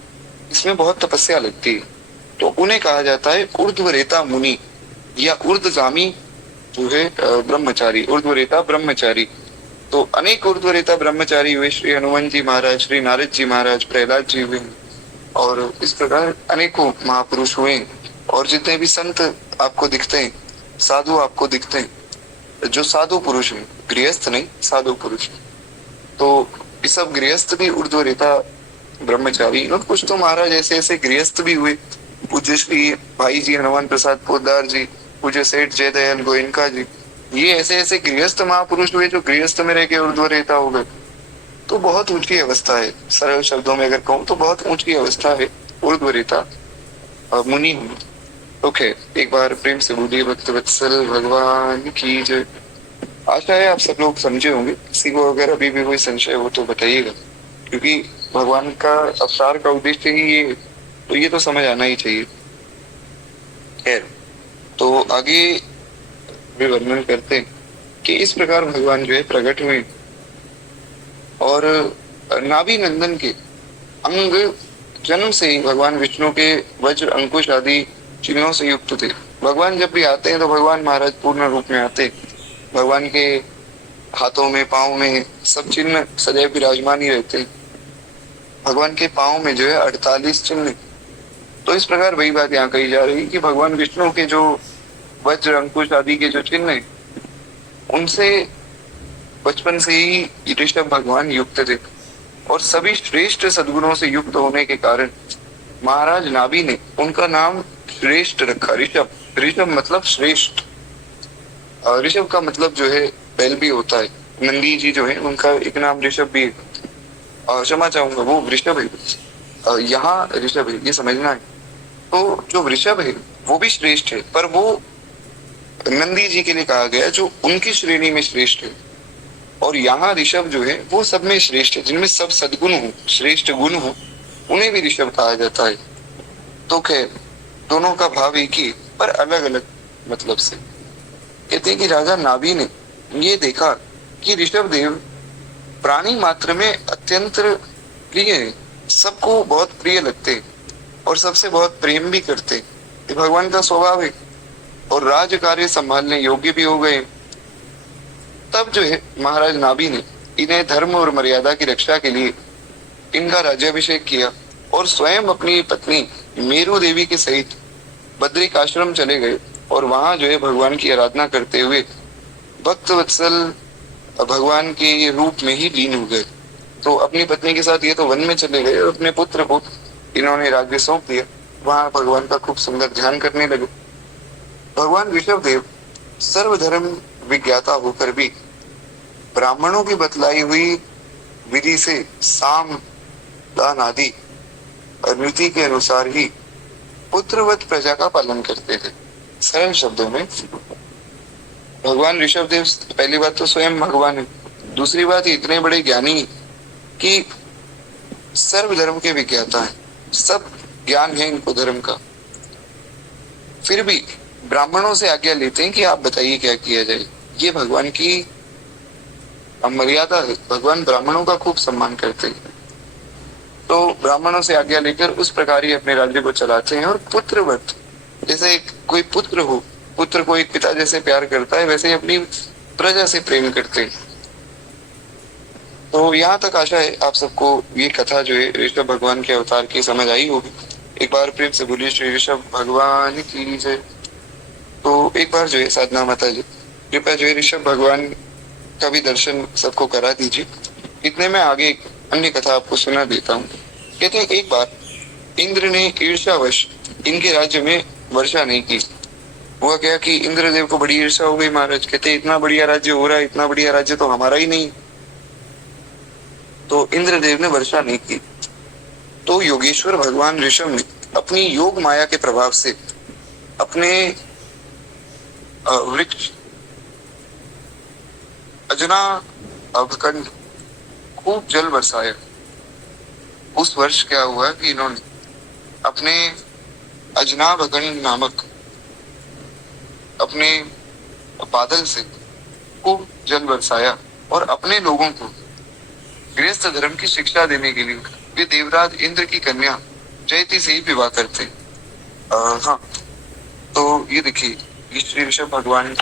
इसमें बहुत तपस्या लगती है, तो उन्हें कहा जाता है ऊर्ध्वरेता मुनि या ऊर्ध्वगामी जो है ब्रह्मचारी, ऊर्ध्वरेता ब्रह्मचारी। तो अनेक ऊर्ध्वरेता ब्रह्मचारी हुए, श्री हनुमान जी महाराज, श्री नारद जी महाराज, प्रहलाद जी हुए, और इस प्रकार अनेकों महापुरुष हुए। और जितने भी संत आपको दिखते हैं, साधु आपको दिखते हैं, जो साधु पुरुष हैं, गृहस्थ नहीं साधु पुरुष, तो ये सब गृहस्थ भी ऊर्ध्वरेता ब्रह्मचारी। और कुछ तो महाराज ऐसे ऐसे गृहस्थ भी हुए, पूज्य श्री भाई जी हनुमान प्रसाद पोद्दार जी, पूज्य सेठ जयदयाल गोयनका जी, ये ऐसे ऐसे गृहस्थ महापुरुष हुए जो गृहस्थ में रह के ऊर्ध्वरेता हो गए। तो बहुत ऊंची अवस्था है, सरल शब्दों में अगर कहूँ तो बहुत ऊंची अवस्था है ऊर्ध्वरेता मुनि। ओके, एक बार प्रेम से बोलिए भक्त वत्सल भगवान की जय। आशा है आप सब लोग समझे होंगे, किसी को अगर अभी भी कोई संशय हो तो बताइएगा, क्योंकि भगवान का अवतार का उद्देश्य ही ये, तो ये तो समझ आना ही चाहिए। खैर, तो आगे भी वर्णन करते हैं कि इस प्रकार भगवान जो है प्रकट हुए और नाभि नंदन के अंग जन्म से ही भगवान विष्णु के वज्र अंकुश आदि चिन्हों से युक्त थे। भगवान जब भी आते हैं तो भगवान महाराज पूर्ण रूप में आते, भगवान के हाथों में पांव में सब चिन्ह सदैव विराजमान ही रहते। भगवान के पांव में जो है 48 चिन्ह। तो इस प्रकार वही बात यहाँ कही जा रही है कि भगवान विष्णु के जो वज्र अंकुश आदि के जो चिन्ह है, उनसे बचपन से ही ऋषभ भगवान युक्त थे, और सभी श्रेष्ठ सद्गुणों से युक्त होने के कारण महाराज नाभि ने उनका नाम श्रेष्ठ रखा, ऋषभ। ऋषभ मतलब श्रेष्ठ, ऋषभ का मतलब जो है बैल भी होता है। नंदी जी जो है उनका एक नाम ऋषभ भी है, क्षमा चाहूंगा वो वृषभ है, यहाँ ऋषभ है, ये समझना है। तो जो वृषभ है वो भी श्रेष्ठ है, पर वो नंदी जी के लिए कहा गया जो उनकी श्रेणी में श्रेष्ठ है। और यहाँ ऋषभ जो है वो सब में श्रेष्ठ है, जिनमें सब सद्गुण हो, श्रेष्ठ गुण हो, उन्हें भी ऋषभ कहा जाता है। तो खैर, दोनों का भाव एक ही पर अलग अलग मतलब से। कहते हैं कि राजा नाभि ने ये देखा कि ऋषभ देव प्राणी मात्र में अत्यंत प्रिय है, सबको बहुत प्रिय लगते हैं और सबसे बहुत प्रेम भी करते। ये भगवान का स्वभाव है, और राज कार्य संभालने योग्य भी हो गए। तब जो है महाराज नाभि ने इन्हें धर्म और मर्यादा की रक्षा के लिए इनका राज्याभिषेक किया, और स्वयं अपनी पत्नी मेरु देवी के सहित बद्रिक आश्रम चले गए, और वहां जो है भगवान की आराधना करते हुए भक्त वत्सल भगवान के रूप में ही लीन हो गए। तो अपनी पत्नी के साथ ये तो वन में चले गए, और अपने पुत्र को इन्होंने राज्य सौंप दिया। वहां भगवान का खूब सुंदर ध्यान करने लगे। भगवान ऋषभ देव सर्वधर्म विज्ञाता होकर भी ब्राह्मणों की बतलाई हुई विधि से साम दान आदि रीति के अनुसार ही पुत्रवत प्रजा का पालन करते थे। सरल शब्दों में भगवान ऋषभ देव पहली बात तो स्वयं भगवान है, दूसरी बात इतने बड़े ज्ञानी कि सर्वधर्म के विज्ञाता है, सब ज्ञान है इनको धर्म का, फिर भी ब्राह्मणों से आज्ञा लेते हैं कि आप बताइए क्या किया जाए। ये भगवान की मर्यादा है। भगवान ब्राह्मणों का खूब सम्मान करते हैं, तो ब्राह्मणों से आज्ञा लेकर उस प्रकार ही अपने राज्य को चलाते हैं। और पुत्रवत, जैसे कोई पुत्र हो, पुत्र को एक पिता जैसे प्यार करता है, वैसे ही अपनी प्रजा से प्रेम करते हैं। तो यहाँ तक आशा है आप सबको ये कथा जो है ऋषभ भगवान के अवतार की समझ आई होगी। एक बार प्रेम से बोलिए श्री ऋषभ भगवान की जय। तो एक बार जो है साधना माता जी कृपया जो है ऋषभ भगवान का भी दर्शन सबको करा दीजिए। इतने में आगे एक अन्य कथा आपको सुना देता हूँ। कहते हैं एक बार इंद्र ने ईर्ष्यावश इनके राज्य में वर्षा नहीं की। हुआ क्या कि इंद्रदेव को बड़ी ईर्ष्या हो गई महाराज। कहते इतना बढ़िया राज्य हो रहा है, इतना बढ़िया राज्य तो हमारा ही नहीं। तो इंद्रदेव ने वर्षा नहीं की। तो योगेश्वर भगवान ऋषभ ने अपनी योग माया के प्रभाव से अपने वृक्ष अजना अभकंड खूब जल बरसाया। उस वर्ष क्या हुआ कि इन्होंने अपने अजनाभकंड नामक अपने बादल से खूब जल बरसाया और अपने लोगों को गृहस्थ धर्म की शिक्षा देने के लिए वे देवराज इंद्र की कन्या जयति से ही विवाह करते। हाँ, तो ये देखिए ये श्री ऋषभ भगवान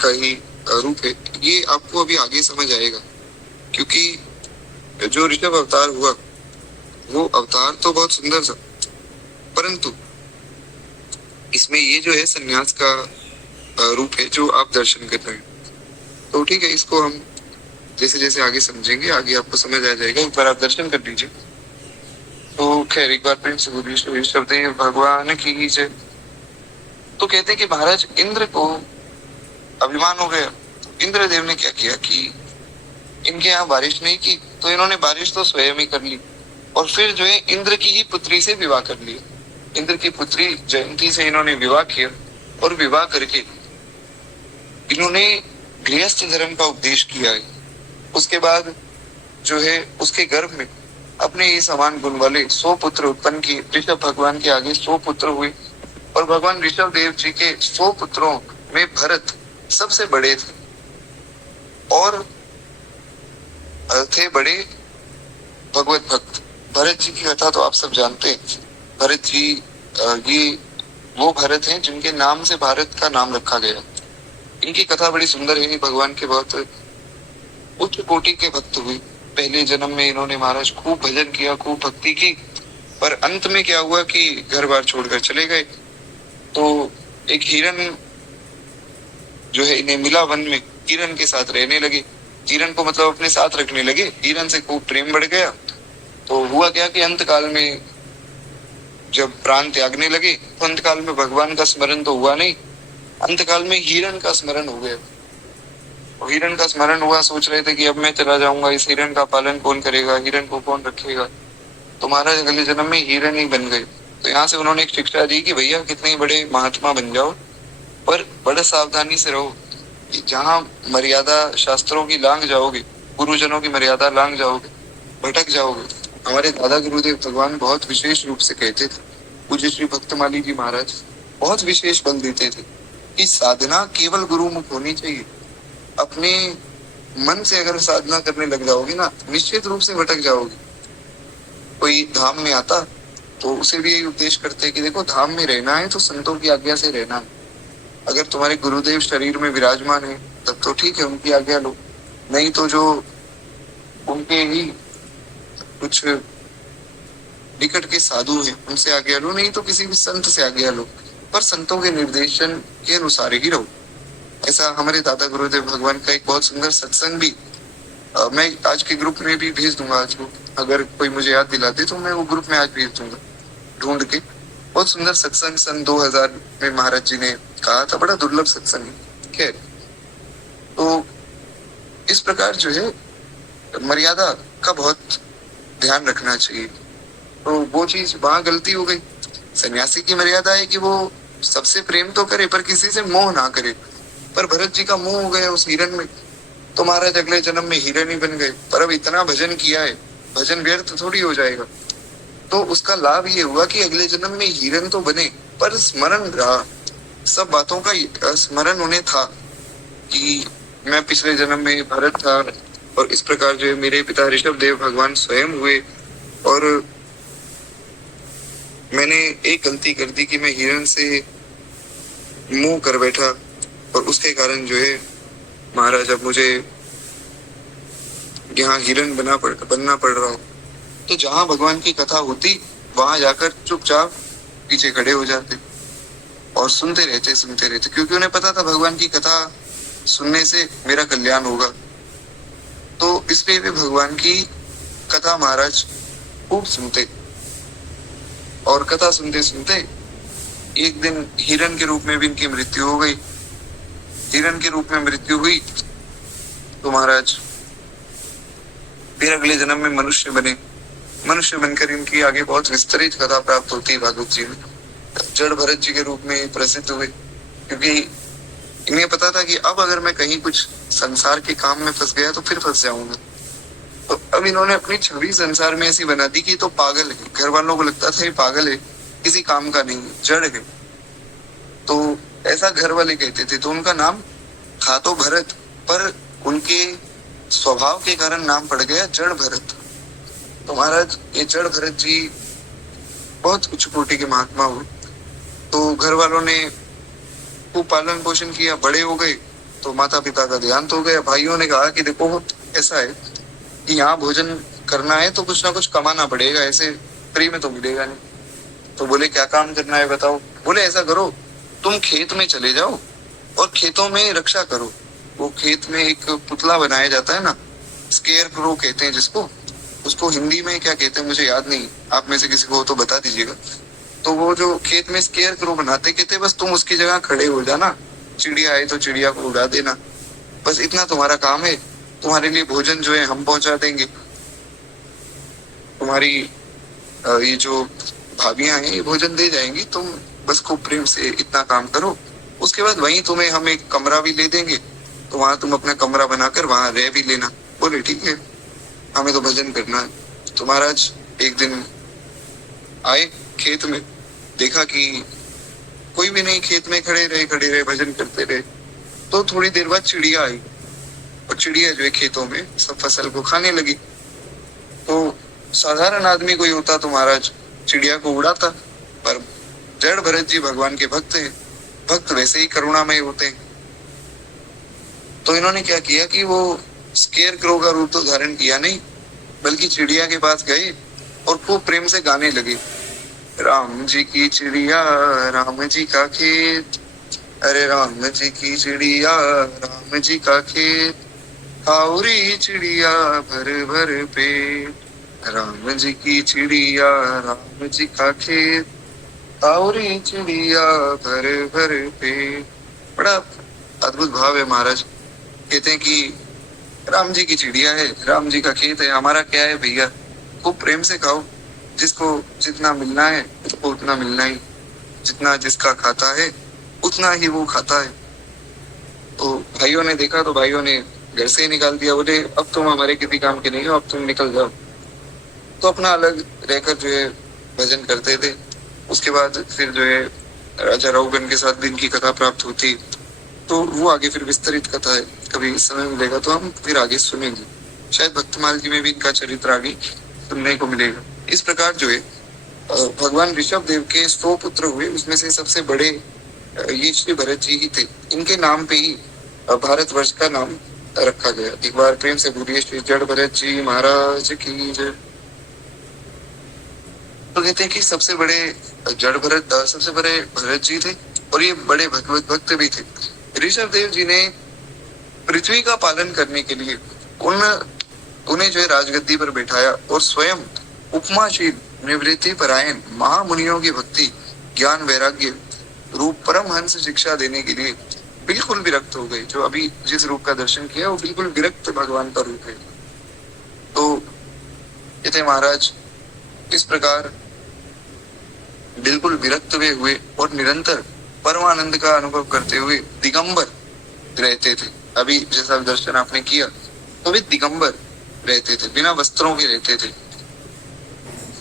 का ही रूप है। ये आपको अभी आगे समझ आएगा, क्योंकि जो ऋषभ अवतार हुआ वो अवतार तो बहुत सुंदर था, परंतु इसमें ये जो है सन्यास का रूप है जो आप दर्शन कर रहे हैं। तो ठीक है, इसको हम जैसे जैसे आगे समझेंगे आगे आपको समझ आ जाएगा। एक बार आप दर्शन कर लीजिए। तो खैर एक बार प्रेम से बोलिए ऋषभ देव भगवान की जय। तो कहते हैं कि महाराज इंद्र को अभिमान हो गया। इंद्रदेव ने क्या किया कि इनके यहाँ बारिश नहीं की, तो इन्होंने बारिश तो स्वयं ही कर ली और फिर जो है इंद्र की ही पुत्री से विवाह कर लिया। इंद्र की पुत्री जयंती से इन्होंने विवाह किया और विवाह करके इन्होंने गृहस्थ धर्म का उपदेश किया है। उसके बाद जो है उसके गर्भ में अपने ही समान गुण वाले 100 पुत्र उत्पन्न किए। ऋषभ भगवान के आगे 100 पुत्र हुए और भगवान ऋषभ देव जी के 100 पुत्रों में भरत सबसे बड़े थे और थे बड़े भगवत भक्त। भरत जी की कथा तो आप सब जानते हैं। भरत जी ये वो भरत हैं जिनके नाम से भारत का नाम रखा गया। इनकी कथा बड़ी सुंदर है। भगवान के बहुत उच्च कोटि के भक्त हुए। पहले जन्म में इन्होंने महाराज खूब भजन किया, खूब भक्ति की, पर अंत में क्या हुआ कि घर बार छोड़कर चले गए। तो एक हिरन जो है इन्हें मिला वन में, हिरन के साथ रहने लगे। हिरन को मतलब अपने साथ रखने लगे। हिरन से खूब प्रेम बढ़ गया। तो हुआ क्या कि अंत काल में जब प्राण त्यागने लगे तो अंत काल में भगवान का स्मरण तो हुआ नहीं, अंत काल में हिरन का स्मरण हो गया। और हिरन का स्मरण हुआ, सोच रहे थे कि अब मैं चला जाऊंगा, इस हिरन का पालन कौन करेगा, हिरन को कौन रखेगा। तो महाराज अगले जन्म में हिरन ही बन गए। तो यहाँ से उन्होंने एक शिक्षा दी कि भैया कितने बड़े महात्मा बन जाओ पर बड़े सावधानी से रहो। जहाँ मर्यादा शास्त्रों की लांघ जाओगे, गुरुजनों की मर्यादा लांघ जाओगे, भटक जाओगे। हमारे दादा गुरुदेव भगवान बहुत विशेष रूप से कहते थे, पूज्य श्री भक्तमाली जी महाराज बहुत विशेष बल देते थे कि साधना केवल गुरुमुख होनी चाहिए। अपने मन से अगर साधना करने लग जाओगे ना, निश्चित रूप से भटक जाओगे। कोई धाम में आता तो उसे भी यही उपदेश करते कि देखो धाम में रहना है तो संतों की आज्ञा से रहना है। अगर तुम्हारे गुरुदेव शरीर में विराजमान है तब तो ठीक है, उनकी आज्ञा लो, नहीं तो जो उनके ही कुछ निकट के साधु हैं उनसे आज्ञा लो, नहीं तो किसी भी संत से आज्ञा लो, पर संतों के निर्देशन के अनुसार ही रहो। ऐसा हमारे दादा गुरुदेव भगवान का एक बहुत सुंदर सत्संग भी मैं आज के ग्रुप में भी भेज दूंगा। आज को अगर कोई मुझे याद दिलाते तो मैं वो ग्रुप में आज भेज दूंगा ढूंढ के। बहुत सुंदर सत्संग सन 2000 में महाराज जी ने कहा था, बड़ा दुर्लभ सत्संग है। खैर, तो इस प्रकार जो है मर्यादा का बहुत ध्यान रखना चाहिए। तो वो चीज वहां गलती हो गई। सन्यासी की मर्यादा है कि वो सबसे प्रेम तो करे पर किसी से मोह ना करे। पर भरत जी का मोह हो गया उस हिरण में, तो महाराज अगले जन्म में हिरण ही बन गए। पर अब इतना भजन किया है, भजन व्यर्थ थोड़ी हो जाएगा। तो उसका लाभ ये हुआ कि अगले जन्म में हिरण तो बने पर स्मरण रहा, सब बातों का स्मरण उन्हें था कि मैं पिछले जन्म में भरत था। और इस प्रकार जो है मेरे पिता ऋषभ देव भगवान स्वयं हुए और मैंने एक गलती कर दी कि मैं हिरण से मुंह कर बैठा और उसके कारण जो है महाराज अब मुझे यहाँ हिरण बनना पड़ रहा हो। तो जहां भगवान की कथा होती वहां जाकर चुपचाप पीछे खड़े हो जाते और सुनते रहते, क्योंकि उन्हें पता था भगवान की कथा सुनने से मेरा कल्याण होगा। तो इसलिए वे भगवान की कथा महाराज खूब सुनते और कथा सुनते सुनते एक दिन हिरण के रूप में भी इनकी मृत्यु हो गई। हिरण के रूप में मृत्यु हुई तो महाराज फिर अगले जन्म में मनुष्य बने। मनुष्य बनकर इनकी आगे बहुत विस्तरित कथा प्राप्त होती है भागवत जी में। जड़ भरत जी के रूप में प्रसिद्ध हुए, क्योंकि इन्हें पता था कि अब अगर मैं कहीं कुछ संसार के काम में फंस गया तो फिर फंस जाऊंगा। तो अब इन्होंने अपनी छवि संसार में ऐसी बना दी कि तो पागल है। घर वालों को लगता था ये पागल है, किसी काम का नहीं है, जड़ है। तो ऐसा घर वाले कहते थे। तो उनका नाम था तो भरत, पर उनके स्वभाव के कारण नाम पड़ गया जड़ भरत। तो महाराज ये जड़ भरत जी बहुत उच्च कोटि के महात्मा हुए। तो घर वालों ने खूब पालन पोषण किया, बड़े हो गए तो माता पिता का देहांत हो गया। भाइयों ने कहा कि देखो ऐसा है कि यहाँ भोजन करना है तो कुछ ना कुछ कमाना पड़ेगा, ऐसे फ्री में तो मिलेगा नहीं। तो बोले क्या काम करना है बताओ। बोले ऐसा करो तुम खेत में चले जाओ और खेतों में रक्षा करो। वो खेत में एक पुतला बनाया जाता है ना, स्केयर क्रो कहते हैं जिसको, उसको हिंदी में क्या कहते हैं मुझे याद नहीं, आप में से किसी को हो तो बता दीजिएगा। तो वो जो खेत में स्केयर क्रो बनाते कहते बस तुम उसकी जगह खड़े हो जाना, चिड़िया आए तो चिड़िया को उड़ा देना, बस इतना तुम्हारा काम है। तुम्हारे लिए भोजन जो है हम पहुंचा देंगे। तुम्हारी ये जो भाभियां हैं ये भोजन दे जाएंगी, तुम बस खूब प्रेम से इतना काम करो। उसके बाद वहीं तुम्हें हम एक कमरा भी ले देंगे, तो वहां तुम अपना कमरा बनाकर वहां रह भी लेना। बोले ठीक है, हमें तो भजन करना है। तो महाराज एक दिन आए खेत में, देखा कि कोई भी नहीं, खेत में खड़े रहे भजन करते रहे। तो थोड़ी देर बाद चिड़िया आई और चिड़िया जो है खेतों में सब फसल को खाने लगी। तो साधारण आदमी कोई होता तो महाराज चिड़िया को उड़ाता, पर जड़ भरत जी भगवान के भक्त हैं, भक्त वैसे ही करुणामय होते हैं। तो इन्होंने क्या किया कि वो स्केयर क्रो का रूप तो धारण किया नहीं, बल्कि चिड़िया के पास गए और खूब प्रेम से गाने लगे, राम जी की चिड़िया राम जी का खेत, अरे राम जी की चिड़िया राम जी का खेत, खाओरी चिड़िया भर भर पेट, राम जी की चिड़िया राम जी का खेत, खाओरी चिड़िया भर भर पेट। बड़ा अद्भुत भाव है महाराज। कहते हैं कि राम जी की चिड़िया है, राम जी का खेत है, हमारा क्या है भैया, खूब प्रेम से खाओ, जिसको जितना मिलना है उसको उतना मिलना ही, जितना जिसका खाता है उतना ही वो खाता है। तो भाइयों ने देखा तो भाइयों ने घर से ही निकाल दिया, बोले अब तुम हमारे किसी काम के नहीं हो, अब तुम निकल जाओ। तो अपना अलग रहकर जो है भजन करते थे। उसके बाद फिर जो है राजा राहुगण के साथ दिन की कथा प्राप्त होती, तो वो आगे फिर विस्तरित कथा है, कभी समय मिलेगा तो हम फिर आगे सुनेंगे। शायद भक्तमाल जी में भी इनका चरित्र आगे सुनने को मिलेगा। इस प्रकार जो है भगवान ऋषभ देव के 100 पुत्र हुए, उसमें से सबसे बड़े ये श्री भरत जी ही थे। इनके नाम पे ही भारतवर्ष का नाम रखा गया। एक बार प्रेम से बोलिए श्री जड़ भरत जी महाराज की जय। तो कहते हैं कि सबसे बड़े सबसे बड़े भरत जी थे और ये बड़े भगवत भक्त भी थे। ऋषभ देव जी ने पृथ्वी का पालन करने के लिए उन्हें जो है राजगद्दी पर बैठाया और स्वयं उपमाशील निवृत्ति परायण महामुनियों की भक्ति ज्ञान वैराग्य रूप परमहंस शिक्षा देने के लिए बिल्कुल विरक्त हो गए। जो अभी जिस रूप का दर्शन किया वो बिल्कुल विरक्त भगवान का रूप है। तो ये थे महाराज इस प्रकार बिल्कुल विरक्त हुए और निरंतर परमानंद का अनुभव करते हुए दिगंबर रहते थे। अभी जैसा दर्शन आपने किया तो वे दिगंबर रहते थे, बिना वस्त्रों के रहते थे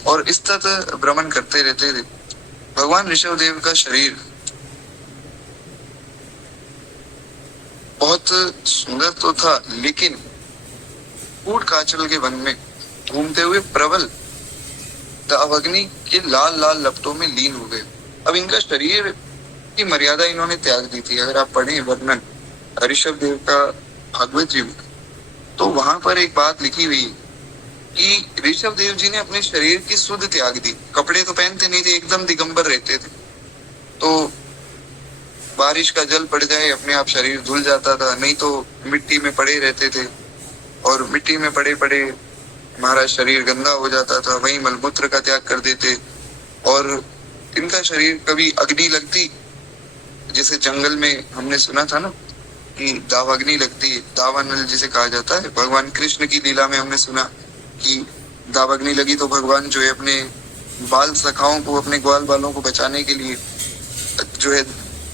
और स्तत भ्रमण करते रहते थे। भगवान ऋषभ देव का शरीर बहुत सुंदर तो था, लेकिन कूट काचल के वन में घूमते हुए प्रबल दावाग्नि के लाल लाल लपटों में लीन हो गए। अब इनका शरीर की मर्यादा इन्होंने त्याग दी थी। अगर आप पढ़ें वर्णन ऋषभ देव का भागवत जी में, तो वहां पर एक बात लिखी हुई कि ऋषभ देव जी ने अपने शरीर की सुध त्याग दी। कपड़े तो पहनते नहीं थे, एकदम दिगंबर रहते थे। तो बारिश का जल पड़ जाए अपने आप शरीर धुल जाता था, नहीं तो मिट्टी में पड़े रहते थे और मिट्टी में पड़े पड़े हमारा शरीर गंदा हो जाता था। वहीं मलमूत्र का त्याग कर देते और इनका शरीर कभी अग्नि लगती, जैसे जंगल में हमने सुना था ना कि दावाग्नि लगती है, दावानल जिसे कहा जाता है। भगवान कृष्ण की लीला में हमने सुना कि दावाग्नि लगी तो भगवान जो है अपने बाल सखाओं को, अपने ग्वाल बालों को बचाने के लिए जो है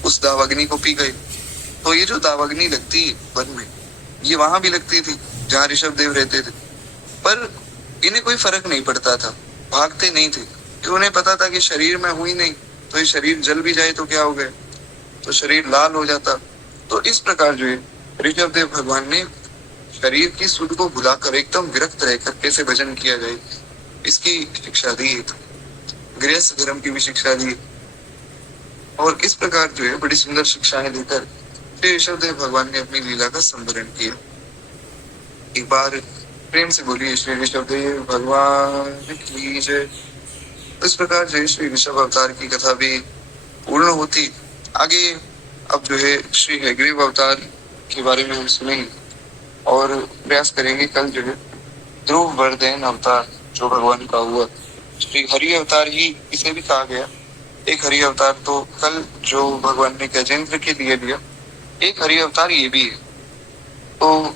उस दावाग्नि को पी गए। तो ये जो दावाग्नि लगती है वन में, ये वहां भी लगती थी जहाँ ऋषभ देव रहते थे, पर इन्हें कोई फर्क नहीं पड़ता था, भागते नहीं थे, क्योंकि उन्हें पता था कि शरीर में हुई नहीं तो ये शरीर जल भी जाए तो क्या हो गया, तो शरीर लाल हो जाता। तो इस प्रकार जो है ऋषभ देव भगवान ने शरीर की सुध को भुलाकर एकदम विरक्त रहकर कैसे भजन किया जाए इसकी शिक्षा दी है। गृहस्थ धर्म की भी शिक्षा दी और इस प्रकार जो है बड़ी सुंदर शिक्षाएं देकर श्री ऋषभ देव भगवान ने अपनी लीला का संवरण किया। एक बार प्रेम से बोलिए श्री ऋषभ देव भगवान की जय। इस प्रकार जो श्री ऋषभ अवतार की कथा भी पूर्ण होती। आगे अब जो है श्री हयग्रीव अवतार के बारे में हम सुनेंगे और प्रयास करेंगे कल जो है ध्रुव वर्धन अवतार जो भगवान का हुआ, श्री हरि अवतार ही इसे भी कहा गया। एक हरि अवतार तो कल जो भगवान ने गजेंद्र के लिए लिया, एक हरि अवतार ये भी है, तो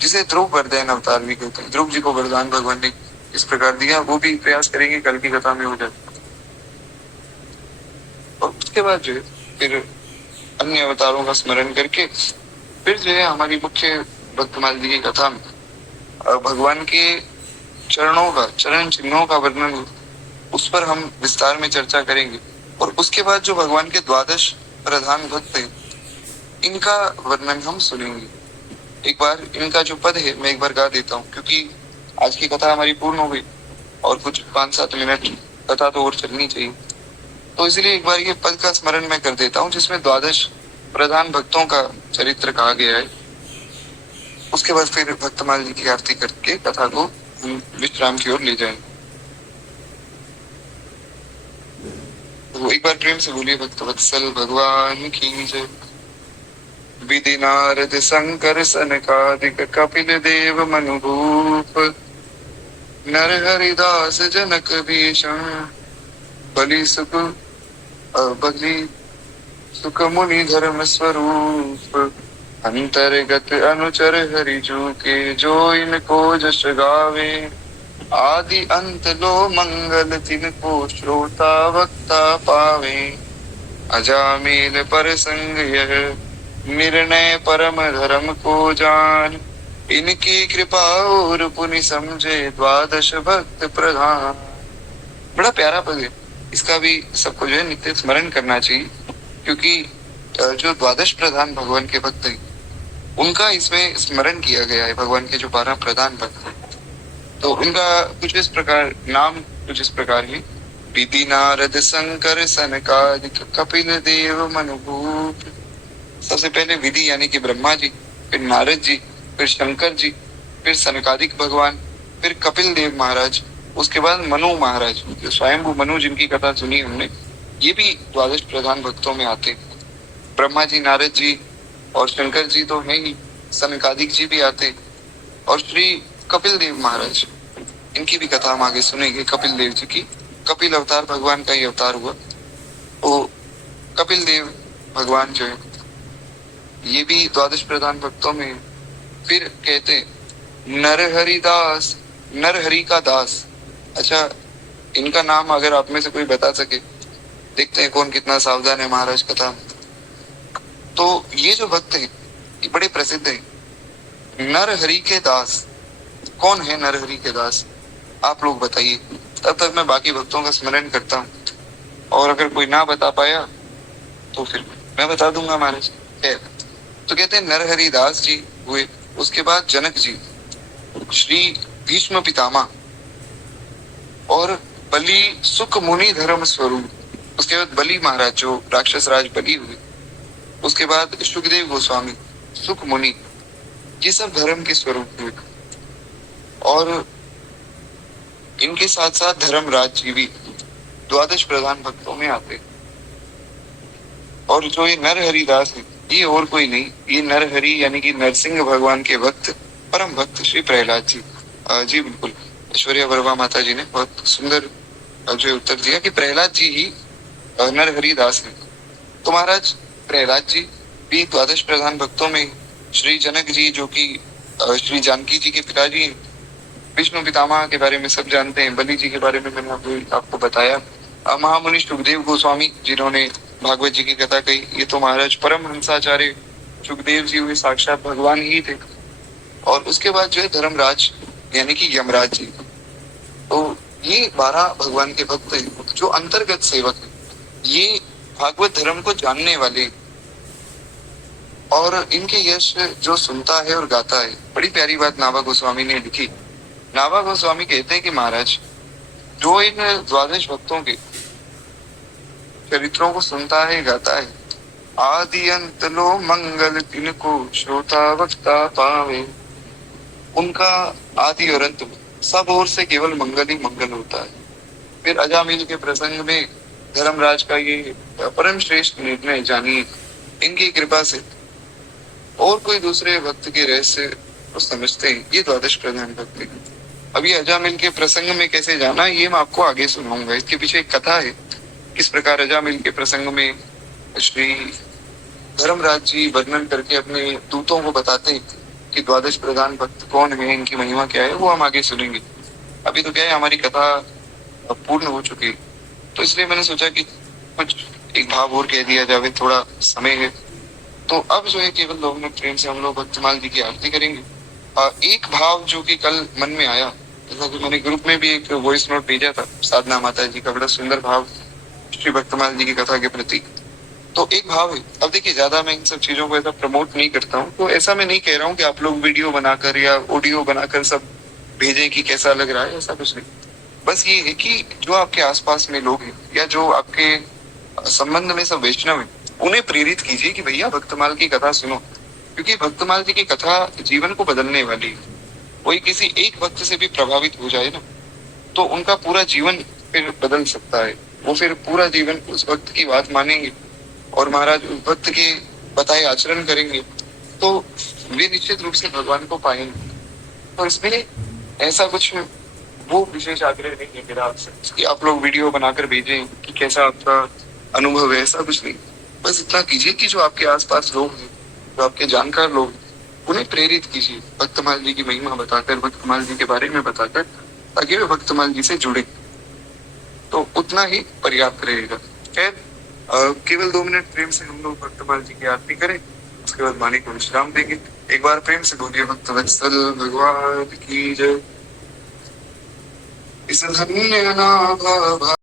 जिसे ध्रुव वरदान अवतार भी कहते हैं। ध्रुव जी को वरदान भगवान ने इस प्रकार दिया, वो भी प्रयास करेंगे कल की कथा में हो जाए। और उसके बाद जो है फिर अन्य अवतारों का स्मरण करके फिर जो है हमारी मुख्य भक्तमाल जी की कथा में भगवान के चरणों का, चरण चिन्हों का वर्णन, उस पर हम विस्तार में चर्चा करेंगे। और उसके बाद जो भगवान के द्वादश प्रधान भक्त हैं, इनका वर्णन हम सुनेंगे। एक बार इनका जो पद है मैं एक बार गा देता हूँ, क्योंकि आज की कथा हमारी पूर्ण हो गई और कुछ 5-7 मिनट कथा तो और चलनी चाहिए, तो इसलिए एक बार ये पद का स्मरण मैं कर देता हूँ जिसमें द्वादश प्रधान भक्तों का चरित्र कहा गया है। उसके बाद फिर भक्तमाल जी की आरती करके कथा को हम विश्राम की ओर ले जाएंगे। तो एक बार प्रेम से बोलिए भक्त वत्सल भगवान की जय। विधि नारद शंकर सनकादिक कपिल देव मनुभूप, नर हरिदास जनक भीषण, बलि सुख मुनि धर्म स्वरूप, अंतर्गत अनुचर हरिजू के जो इनको जश गावे, आदि अंत लो मंगल तिनको श्रोता वक्ता पावे, अजामिल पर संग यह निर्णय परम धर्म को जान, इनकी कृपा और पुनि समझे द्वादश भक्त प्रधान। बड़ा प्यारा पद है, इसका भी सबको जो है नित्य स्मरण करना चाहिए, क्योंकि जो द्वादश प्रधान भगवान के भक्त हैं उनका इसमें स्मरण किया गया है। भगवान के जो 12 प्रधान भक्त हैं तो उनका कुछ इस प्रकार नाम, कुछ इस प्रकार है। विधि नारद शंकर सनकादिक कपिल देव मनुभूप। सबसे पहले विधि यानी कि ब्रह्मा जी, फिर नारद जी, फिर शंकर जी, फिर सनकादिक भगवान, फिर कपिल देव महाराज, उसके बाद मनु महाराज, जो स्वयंभू मनु जिनकी कथा सुनी हमने, ये भी द्वादश प्रधान भक्तों में आते। ब्रह्मा जी, नारद जी और शंकर जी तो है ही, सनकादिक जी भी आते और श्री कपिल देव महाराज, इनकी भी कथा हम आगे सुनेंगे। कपिल देव जी की, कपिल अवतार भगवान का ही अवतार हुआ। वो कपिल देव भगवान जो है ये भी द्वादश प्रधान भक्तों में। फिर कहते हैं नरहरि दास, नरहरि का दास। अच्छा, इनका नाम अगर आप में से कोई बता सके, देखते हैं कौन कितना सावधान है महाराज कथा में। तो ये जो भक्त हैं ये बड़े प्रसिद्ध हैं, नरहरि के दास। कौन है नरहरि के दास, आप लोग बताइए, तब तक मैं बाकी भक्तों का स्मरण करता हूँ। और अगर कोई ना बता पाया तो फिर मैं बता दूंगा महाराज। तो कहते हैं नरहरि दास जी हुए। उसके बाद जनक जी, श्री भीष्म पितामह और बलि सुख मुनि धर्म स्वरूप। उसके बाद बलि महाराज जो राक्षस राज बलि हुए। उसके बाद सुखदेव गोस्वामी, सुख मुनि, ये सब धर्म के स्वरूप हुए। और इनके साथ साथ धर्मराज जी भी द्वादश प्रधान भक्तों में आते। और जो ये नरहरि दास है ये और कोई नहीं, ये नरहरि यानी कि नरसिंह भगवान के भक्त, परम भक्त श्री प्रहलाद जी। जी बिल्कुल, ऐश्वर्या वर्मा माता जी ने बहुत सुंदर जो उत्तर दिया कि प्रहलाद जी ही नरहरि दास है। तो महाराज प्रहलाद जी भी द्वादश प्रधान भक्तों में। श्री जनक जी जो कि श्री जानकी जी के पिताजी हैं। विष्णु पितामह के बारे में सब जानते हैं। बलि जी के बारे में मैंने आपको बताया। महामुनि सुखदेव गोस्वामी जिन्होंने भागवत जी की कथा कही, ये तो महाराज परम हंसाचार्य सुखदेव जी हुए, साक्षात भगवान ही थे। और उसके बाद जो है धर्मराज यानी कि यमराज जी। तो ये 12 भगवान के भक्त हैं जो अंतर्गत सेवक हैं। ये भागवत धर्म को जानने वाले। और इनके यश जो सुनता है और गाता है। बड़ी प्यारी बात नाभा गोस्वामी ने लिखी। नाभा गोस्वामी कहते हैं कि महाराज जो इन द्वादश भक्तों के चरित्रों को सुनता है, गाता है, आदि अंत लो मंगल तिनको श्रोता वक्ता पावे। उनका आदि और अंत सब ओर से केवल मंगल ही मंगल होता है। फिर अजामिल के प्रसंग में धर्मराज का ये परम श्रेष्ठ निर्णय जानिए, इनकी कृपा से और कोई दूसरे भक्त के रहस्य को समझते हैं। ये द्वादश प्रधान भक्त हैं। अभी अजामिल के प्रसंग में कैसे जाना ये मैं आपको आगे सुनाऊंगा। इसके पीछे एक कथा है, किस प्रकार अजामिल के प्रसंग में श्री धर्मराज जी वर्णन करके अपने दूतों को बताते हैं कि द्वादश प्रधान भक्त कौन है, इनकी महिमा क्या है, वो हम आगे सुनेंगे। अभी तो क्या है, हमारी कथा पूर्ण हो चुकी है, तो इसलिए मैंने सोचा कि कुछ एक भाव और कह दिया जाए, थोड़ा समय है। तो अब जो है केवल 2 मिनट प्रेम से हम लोग भक्तमाल जी की आरती करेंगे। एक भाव जो कि कल मन में आया, जैसा कि मैंने ग्रुप में भी एक वॉइस नोट भेजा था साधना माता जी का, बड़ा सुंदर भाव श्री भक्तमाल जी की कथा के प्रति। तो एक भाव है। अब देखिए, ज्यादा मैं इन सब चीजों को ऐसा प्रमोट नहीं करता हूँ, तो ऐसा मैं नहीं कह रहा हूँ कि आप लोग वीडियो बनाकर या ऑडियो बनाकर सब भेजें कि कैसा लग रहा है, ऐसा कुछ नहीं। बस ये है कि जो आपके आसपास में लोग हैं या जो आपके संबंध में सब वैष्णव है, उन्हें प्रेरित कीजिए कि भैया भक्तमाल की कथा सुनो, क्योंकि भक्तमाल जी की कथा जीवन को बदलने वाली है। कोई किसी एक भक्त से भी प्रभावित हो जाए ना, तो उनका पूरा जीवन फिर बदल सकता है। वो फिर पूरा जीवन उस भक्त की बात मानेंगे और महाराज उस भक्त के बताए आचरण करेंगे, तो वे निश्चित रूप से भगवान को पाएंगे। तो इसमें ऐसा कुछ वो विशेष आग्रह नहीं है मेरा आपसे कि आप लोग वीडियो बनाकर भेजें कि कैसा आपका अनुभव है, ऐसा कुछ नहीं। बस इतना कीजिए कि जो आपके आसपास लोग हैं, जो आपके जानकार लोग, उन्हें प्रेरित कीजिए भक्तमाल जी की महिमा बताकर, भक्तमाल जी के बारे में बताकर, ताकि वे भक्तमाल जी से जुड़े। तो उतना ही पर्याप्त रहेगा। खैर, केवल 2 मिनट प्रेम से हम लोग भक्तमाल जी की आरती करें, उसके बाद वाणी को विश्राम देंगे। एक बार प्रेम से बोलिए भक्तवत्सल भगवान की जय। इस धन्य नाभ